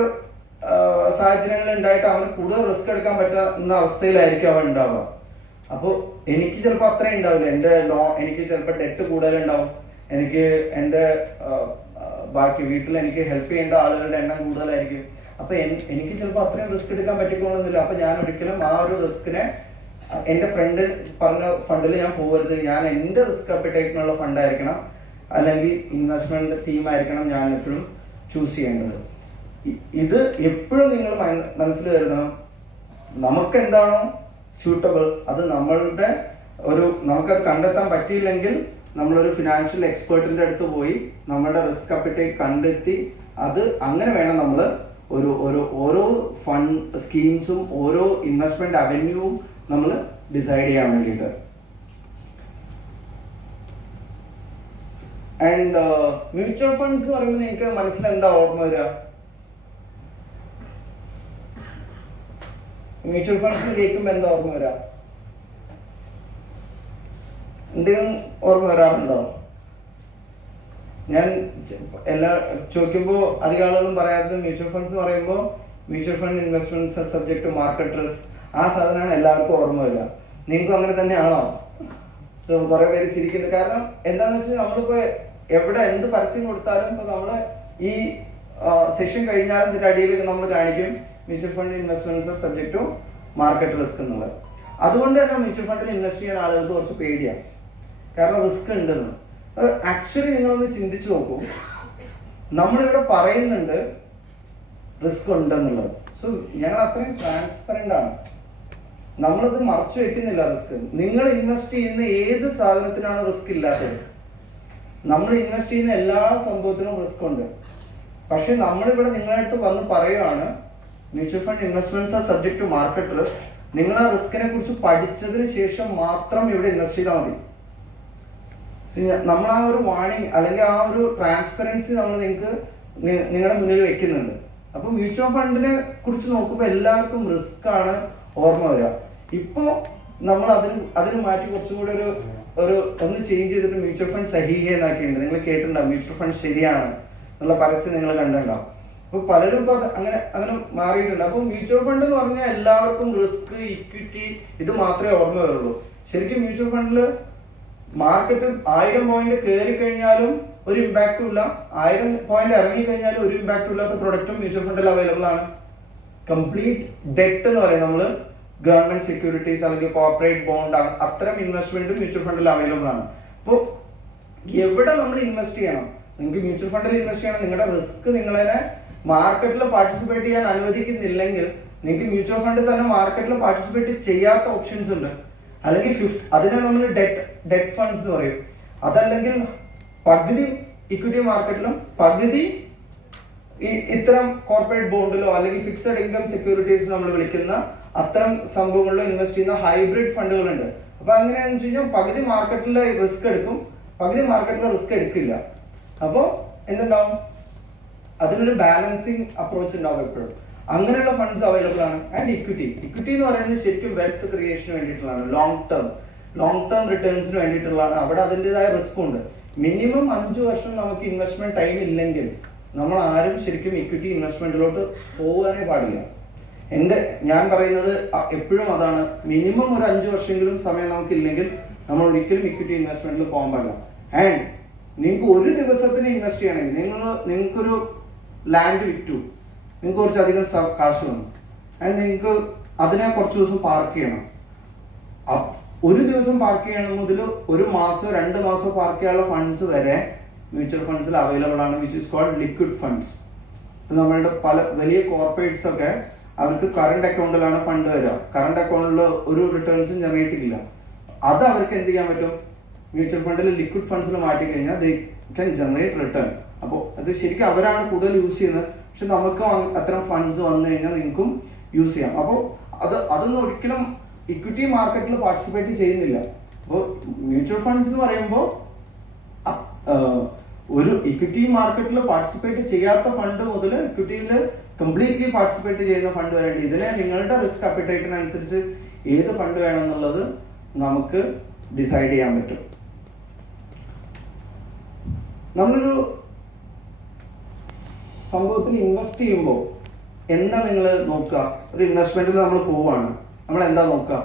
സാഹചര്യങ്ങൾ ഉണ്ടായിട്ട് അവന് കൂടുതൽ റിസ്ക് എടുക്കാൻ പറ്റുന്ന അവസ്ഥയിലായിരിക്കും അവൻ ഉണ്ടാവുക. അപ്പോൾ എനിക്ക് ചിലപ്പോൾ അത്രയും ഉണ്ടാവില്ല. എനിക്ക് ചിലപ്പോൾ ഡെറ്റ് കൂടുതലുണ്ടാവും. എനിക്ക് എൻ്റെ ബാക്കി വീട്ടിൽ എനിക്ക് ഹെൽപ്പ് ചെയ്യേണ്ട ആളുകളുടെ എണ്ണം കൂടുതലായിരിക്കും. അപ്പോൾ എനിക്ക് ചിലപ്പോൾ അത്രയും റിസ്ക് എടുക്കാൻ പറ്റിക്കൊള്ളുന്നില്ല. അപ്പോൾ ഞാൻ ഒരിക്കലും ആ ഒരു റിസ്കിനെ എൻ്റെ ഫ്രണ്ട് പറഞ്ഞ ഫണ്ടിൽ ഞാൻ പോകരുത്. ഞാൻ എൻ്റെ റിസ്ക് അപ്പിറ്റൈറ്റിനുള്ള ഫണ്ടായിരിക്കണം, അല്ലെങ്കിൽ ഇൻവെസ്റ്റ്മെന്റ് തീം ആയിരിക്കണം ഞാൻ എപ്പോഴും ചൂസ് ചെയ്യേണ്ടത്. ഇത് എപ്പോഴും നിങ്ങൾ മനസ്സിൽ കരുതണം. നമുക്ക് എന്താണോ സ്യൂട്ടബിൾ അത് നമുക്കത് കണ്ടെത്താൻ പറ്റിയില്ലെങ്കിൽ നമ്മളൊരു ഫിനാൻഷ്യൽ എക്സ്പേർട്ടിൻ്റെ അടുത്ത് പോയി നമ്മുടെ റിസ്ക് അപ്പിറ്റൈറ്റ് കണ്ടെത്തി അത് അങ്ങനെ വേണം നമ്മൾ ഓരോ ഫണ്ട് സ്കീംസും ഓരോ ഇൻവെസ്റ്റ്മെന്റ് അവന്യൂവും നമ്മൾ ഡിസൈഡ് ചെയ്യാൻ വേണ്ടിയിട്ട്. ആൻഡ് മ്യൂച്വൽ ഫണ്ട്സ് എന്ന് പറയുമ്പോൾ നിങ്ങൾക്ക് മനസ്സിൽ എന്താ ഓർമ്മ വരിക? മ്യൂച്വൽ ഫണ്ട്സ് കേൾക്കുമ്പോൾ എന്താ ഓർമ്മ വരിക? എന്തെങ്കിലും ഓർമ്മ വരാറുണ്ടോ? ഞാൻ ചോദിക്കുമ്പോൾ അധികം ആളുകളും പറയാറുണ്ട് മ്യൂച്വൽ ഫണ്ട്സ് പറയുമ്പോൾ mutual fund investments subject to market risk, ആ സാധനമാണ് എല്ലാവർക്കും ഓർമ്മ വരിക. നിങ്ങൾക്കും അങ്ങനെ തന്നെയാണോ? സോ കുറെ പേര് ചിരിക്കുന്നുണ്ട്. കാരണം എന്താന്ന് വെച്ചാൽ നമ്മളിപ്പോ എവിടെ എന്ത് പരസ്യം കൊടുത്താലും ഇപ്പൊ നമ്മള് ഈ സെഷൻ കഴിഞ്ഞാലും ഇതിന്റെ അടിയിലൊക്കെ നമ്മൾ കാണിക്കും mutual fund investments subject to market risk എന്നുള്ളത്. അതുകൊണ്ട് തന്നെ മ്യൂച്വൽ ഫണ്ടിൽ ഇൻവെസ്റ്റ് ചെയ്യാൻ ആളുകൾക്ക് കുറച്ച് പേടിയാണ്, കാരണം റിസ്ക് ഉണ്ടെന്ന്. ആക്ച്വലി നിങ്ങളൊന്ന് ചിന്തിച്ചു നോക്കൂ, നമ്മളിവിടെ പറയുന്നുണ്ട് റിസ്ക് ഉണ്ടെന്നുള്ളത്. സോ ഞങ്ങൾ അത്രയും ട്രാൻസ്പെറന്റ് ആണ്, നമ്മളത് മറച്ചു വെക്കുന്നില്ല റിസ്ക്. നിങ്ങൾ ഇൻവെസ്റ്റ് ചെയ്യുന്ന ഏത് സാധനത്തിനാണ് റിസ്ക് ഇല്ലാത്തത്? നമ്മൾ ഇൻവെസ്റ്റ് ചെയ്യുന്ന എല്ലാ സംഭവത്തിനും റിസ്ക് ഉണ്ട്. പക്ഷെ നമ്മളിവിടെ നിങ്ങളുടെ അടുത്ത് വന്ന് പറയുകയാണ് mutual fund investments are subject to market risk. നിങ്ങൾ ആ റിസ്കിനെ കുറിച്ച് പഠിച്ചതിന് ശേഷം മാത്രം ഇവിടെ ഇൻവെസ്റ്റ് ചെയ്താൽ മതി. നമ്മൾ ആ ഒരു വാർണിംഗ് അല്ലെങ്കിൽ ആ ഒരു ട്രാൻസ്പെറൻസി നമ്മൾ നിങ്ങളുടെ മുന്നിൽ വെക്കുന്നുണ്ട്. അപ്പൊ മ്യൂച്വൽ ഫണ്ടിനെ കുറിച്ച് നോക്കുമ്പോൾ എല്ലാവർക്കും റിസ്ക് ആണ് ഓർമ്മ വരിക. ഇപ്പോ നമ്മൾ അതിന് മാറ്റി കുറച്ചും കൂടെ ഒന്ന് ചേഞ്ച് ചെയ്തിട്ട് മ്യൂച്വൽ ഫണ്ട് സഹീഹ എന്നാക്കിയിട്ടുണ്ട്. നിങ്ങൾ കേട്ടിട്ടുണ്ടാവും മ്യൂച്വൽ ഫണ്ട് ശരിയാണ് എന്നുള്ള പരസ്യം നിങ്ങൾ കണ്ടിട്ടുണ്ടാവും. അപ്പൊ പലരും ഇപ്പൊ അങ്ങനെ മാറിയിട്ടുണ്ട്. അപ്പൊ മ്യൂച്വൽ ഫണ്ട് എന്ന് പറഞ്ഞാൽ എല്ലാവർക്കും റിസ്ക്, ഇക്വിറ്റി ഇത് മാത്രമേ ഓർമ്മ വരുള്ളൂ. ശരിക്കും മ്യൂച്വൽ ഫണ്ടില് മാർക്കറ്റ് 1000 പോയിന്റ് കയറി കഴിഞ്ഞാലും ഒരു ഇമ്പാക്റ്റും ഇല്ല, 1000 പോയിന്റ് ഇറങ്ങി കഴിഞ്ഞാലും ഒരു ഇമ്പാക്റ്റും ഇല്ലാത്ത പ്രൊഡക്റ്റും മ്യൂച്വൽ ഫണ്ടിൽ അവൈലബിൾ ആണ്. കംപ്ലീറ്റ് ഡെറ്റ് എന്ന് പറയും നമ്മള്, ഗവൺമെന്റ് സെക്യൂരിറ്റീസ് അല്ലെങ്കിൽ കോർപ്പറേറ്റ് ബോണ്ട്, അത്തരം ഇൻവെസ്റ്റ്മെന്റ് മ്യൂച്വൽ ഫണ്ടിൽ അവൈലബിൾ ആണ്. അപ്പോൾ എവിടെ നമ്മൾ ഇൻവെസ്റ്റ് ചെയ്യണം? നിങ്ങൾക്ക് മ്യൂച്വൽ ഫണ്ടിൽ ഇൻവെസ്റ്റ് ചെയ്യണം, നിങ്ങളുടെ റിസ്ക് നിങ്ങളെ മാർക്കറ്റിൽ പാർട്ടിസിപ്പേറ്റ് ചെയ്യാൻ അനുവദിക്കുന്നില്ലെങ്കിൽ നിങ്ങൾക്ക് മ്യൂച്വൽ ഫണ്ടിൽ തന്നെ മാർക്കറ്റിൽ പാർട്ടിസിപ്പേറ്റ് ചെയ്യാത്ത ഓപ്ഷൻസ് ഉണ്ട്. അല്ലെങ്കിൽ അതിനെ നമ്മൾ ഡെറ്റ് ഫണ്ട്സ് എന്ന് പറയും. അതല്ലെങ്കിൽ പകുതി ഇക്വിറ്റി മാർക്കറ്റിലും പകുതി ഇത്തരം കോർപ്പറേറ്റ് ബോണ്ടിലോ അല്ലെങ്കിൽ ഫിക്സഡ് ഇൻകം സെക്യൂരിറ്റീസ് നമ്മൾ വിളിക്കുന്ന അത്തരം സംഭവങ്ങളിലോ ഇൻവെസ്റ്റ് ചെയ്യുന്ന ഹൈബ്രിഡ് ഫണ്ടുകളുണ്ട്. അപ്പൊ അങ്ങനെയാണെന്ന് വെച്ച് കഴിഞ്ഞാൽ പകുതി മാർക്കറ്റിലെ റിസ്ക് എടുക്കും, പകുതി മാർക്കറ്റിലെ റിസ്ക് എടുക്കില്ല. അപ്പോൾ എന്തുണ്ടാവും? അതിനൊരു ബാലൻസിങ് അപ്രോച്ച് ഉണ്ടാവും എപ്പോഴും. അങ്ങനെയുള്ള ഫണ്ട്സ് അവൈലബിൾ ആണ്. ആൻഡ് ഇക്വിറ്റി എന്ന് പറയുന്നത് ശരിക്കും വെൽത്ത് ക്രിയേഷന് വേണ്ടിയിട്ടുള്ളതാണ്, ലോങ് ടേം റിട്ടേൺസിന് വേണ്ടിയിട്ടുള്ളതാണ്. അവിടെ അതിൻ്റെതായ റിസ്ക് ഉണ്ട്. മിനിമം 5 വർഷം നമുക്ക് ഇൻവെസ്റ്റ്മെന്റ് ടൈം ഇല്ലെങ്കിൽ നമ്മൾ ആരും ശരിക്കും ഇക്വിറ്റി ഇൻവെസ്റ്റ്മെന്റിലോട്ട് പോകാനേ പാടില്ല. ഞാൻ പറയുന്നത് എപ്പോഴും അതാണ്, മിനിമം ഒരു 5 വർഷമെങ്കിലും സമയം നമുക്ക് ഇല്ലെങ്കിൽ നമ്മൾ ഒരിക്കലും ഇക്വിറ്റി ഇൻവെസ്റ്റ്മെന്റിൽ പോകാൻ പാടില്ല. ആൻഡ് നിങ്ങൾക്ക് ഒരു ദിവസത്തിന് ഇൻവെസ്റ്റ് ചെയ്യണമെങ്കിൽ നിങ്ങൾക്കൊരു ലാൻഡ് വിറ്റു, നിങ്ങൾക്ക് കുറച്ചധികം കാശ് വന്നു, ആൻഡ് നിങ്ങൾക്ക് അതിനെ കുറച്ച് ദിവസം പാർക്ക് ചെയ്യണം. ഒരു ദിവസം പാർക്ക് ചെയ്യണം മുതൽ ഒരു മാസം 2 മാസം പാർക്ക് ചെയ്യാനുള്ള ഫണ്ട്സ് വരെ മ്യൂച്വൽ ഫണ്ട്സിൽ അവൈലബിൾ ആണ്, which is called liquid funds. ഇപ്പൊ നമ്മളുടെ പല വലിയ കോർപ്പറേറ്റ്സ് ഒക്കെ അവർക്ക് കറണ്ട് അക്കൗണ്ടിലാണ് ഫണ്ട് വരിക. കറണ്ട് അക്കൗണ്ടിൽ ഒരു റിട്ടേൺസും ജനറേറ്റ് ചെയ്യില്ല. അത് അവർക്ക് എന്ത് ചെയ്യാൻ പറ്റും? മ്യൂച്വൽ ഫണ്ടിൽ ലിക്വിഡ് ഫണ്ട്സിൽ മാറ്റി കഴിഞ്ഞാൽ ദേ ക്യാൻ ജനറേറ്റ് റിട്ടേൺ. അപ്പോൾ അത് ശരിക്കും അവരാണ് കൂടുതൽ യൂസ് ചെയ്യുന്നത്. പക്ഷെ നമുക്കും അത്തരം ഫണ്ട്സ് വന്നു കഴിഞ്ഞാൽ നിങ്ങൾക്കും യൂസ് ചെയ്യാം. അപ്പോൾ അതൊന്നും ഒരിക്കലും ഇക്വിറ്റി മാർക്കറ്റിൽ പാർട്ടിസിപ്പേറ്റ് ചെയ്യുന്നില്ല. അപ്പോൾ മ്യൂച്വൽ ഫണ്ട്സ് എന്ന് പറയുമ്പോൾ ഒരു ഇക്വിറ്റി മാർക്കറ്റിൽ പാർട്ടിസിപ്പേറ്റ് ചെയ്യാത്ത ഫണ്ട് മുതൽ ഇക്വിറ്റിയിൽ കംപ്ലീറ്റ്ലി പാർട്ടിസിപ്പേറ്റ് ചെയ്യുന്ന ഫണ്ട് വരേണ്ടി. ഇതിനെ നിങ്ങളുടെ റിസ്ക് അപ്പിറ്റൈറ്റിനനുസരിച്ച് ഏത് ഫണ്ട് വേണം എന്നുള്ളത് നമുക്ക് ഡിസൈഡ് ചെയ്യാൻ പറ്റും. നമ്മളൊരു സംഭവത്തിൽ ഇൻവെസ്റ്റ് ചെയ്യുമ്പോൾ എന്താ നിങ്ങൾ നോക്കുക? ഒരു ഇൻവെസ്റ്റ്മെന്റിൽ നമ്മൾ പോവുകയാണ്, നമ്മൾ എന്താ നോക്കുക?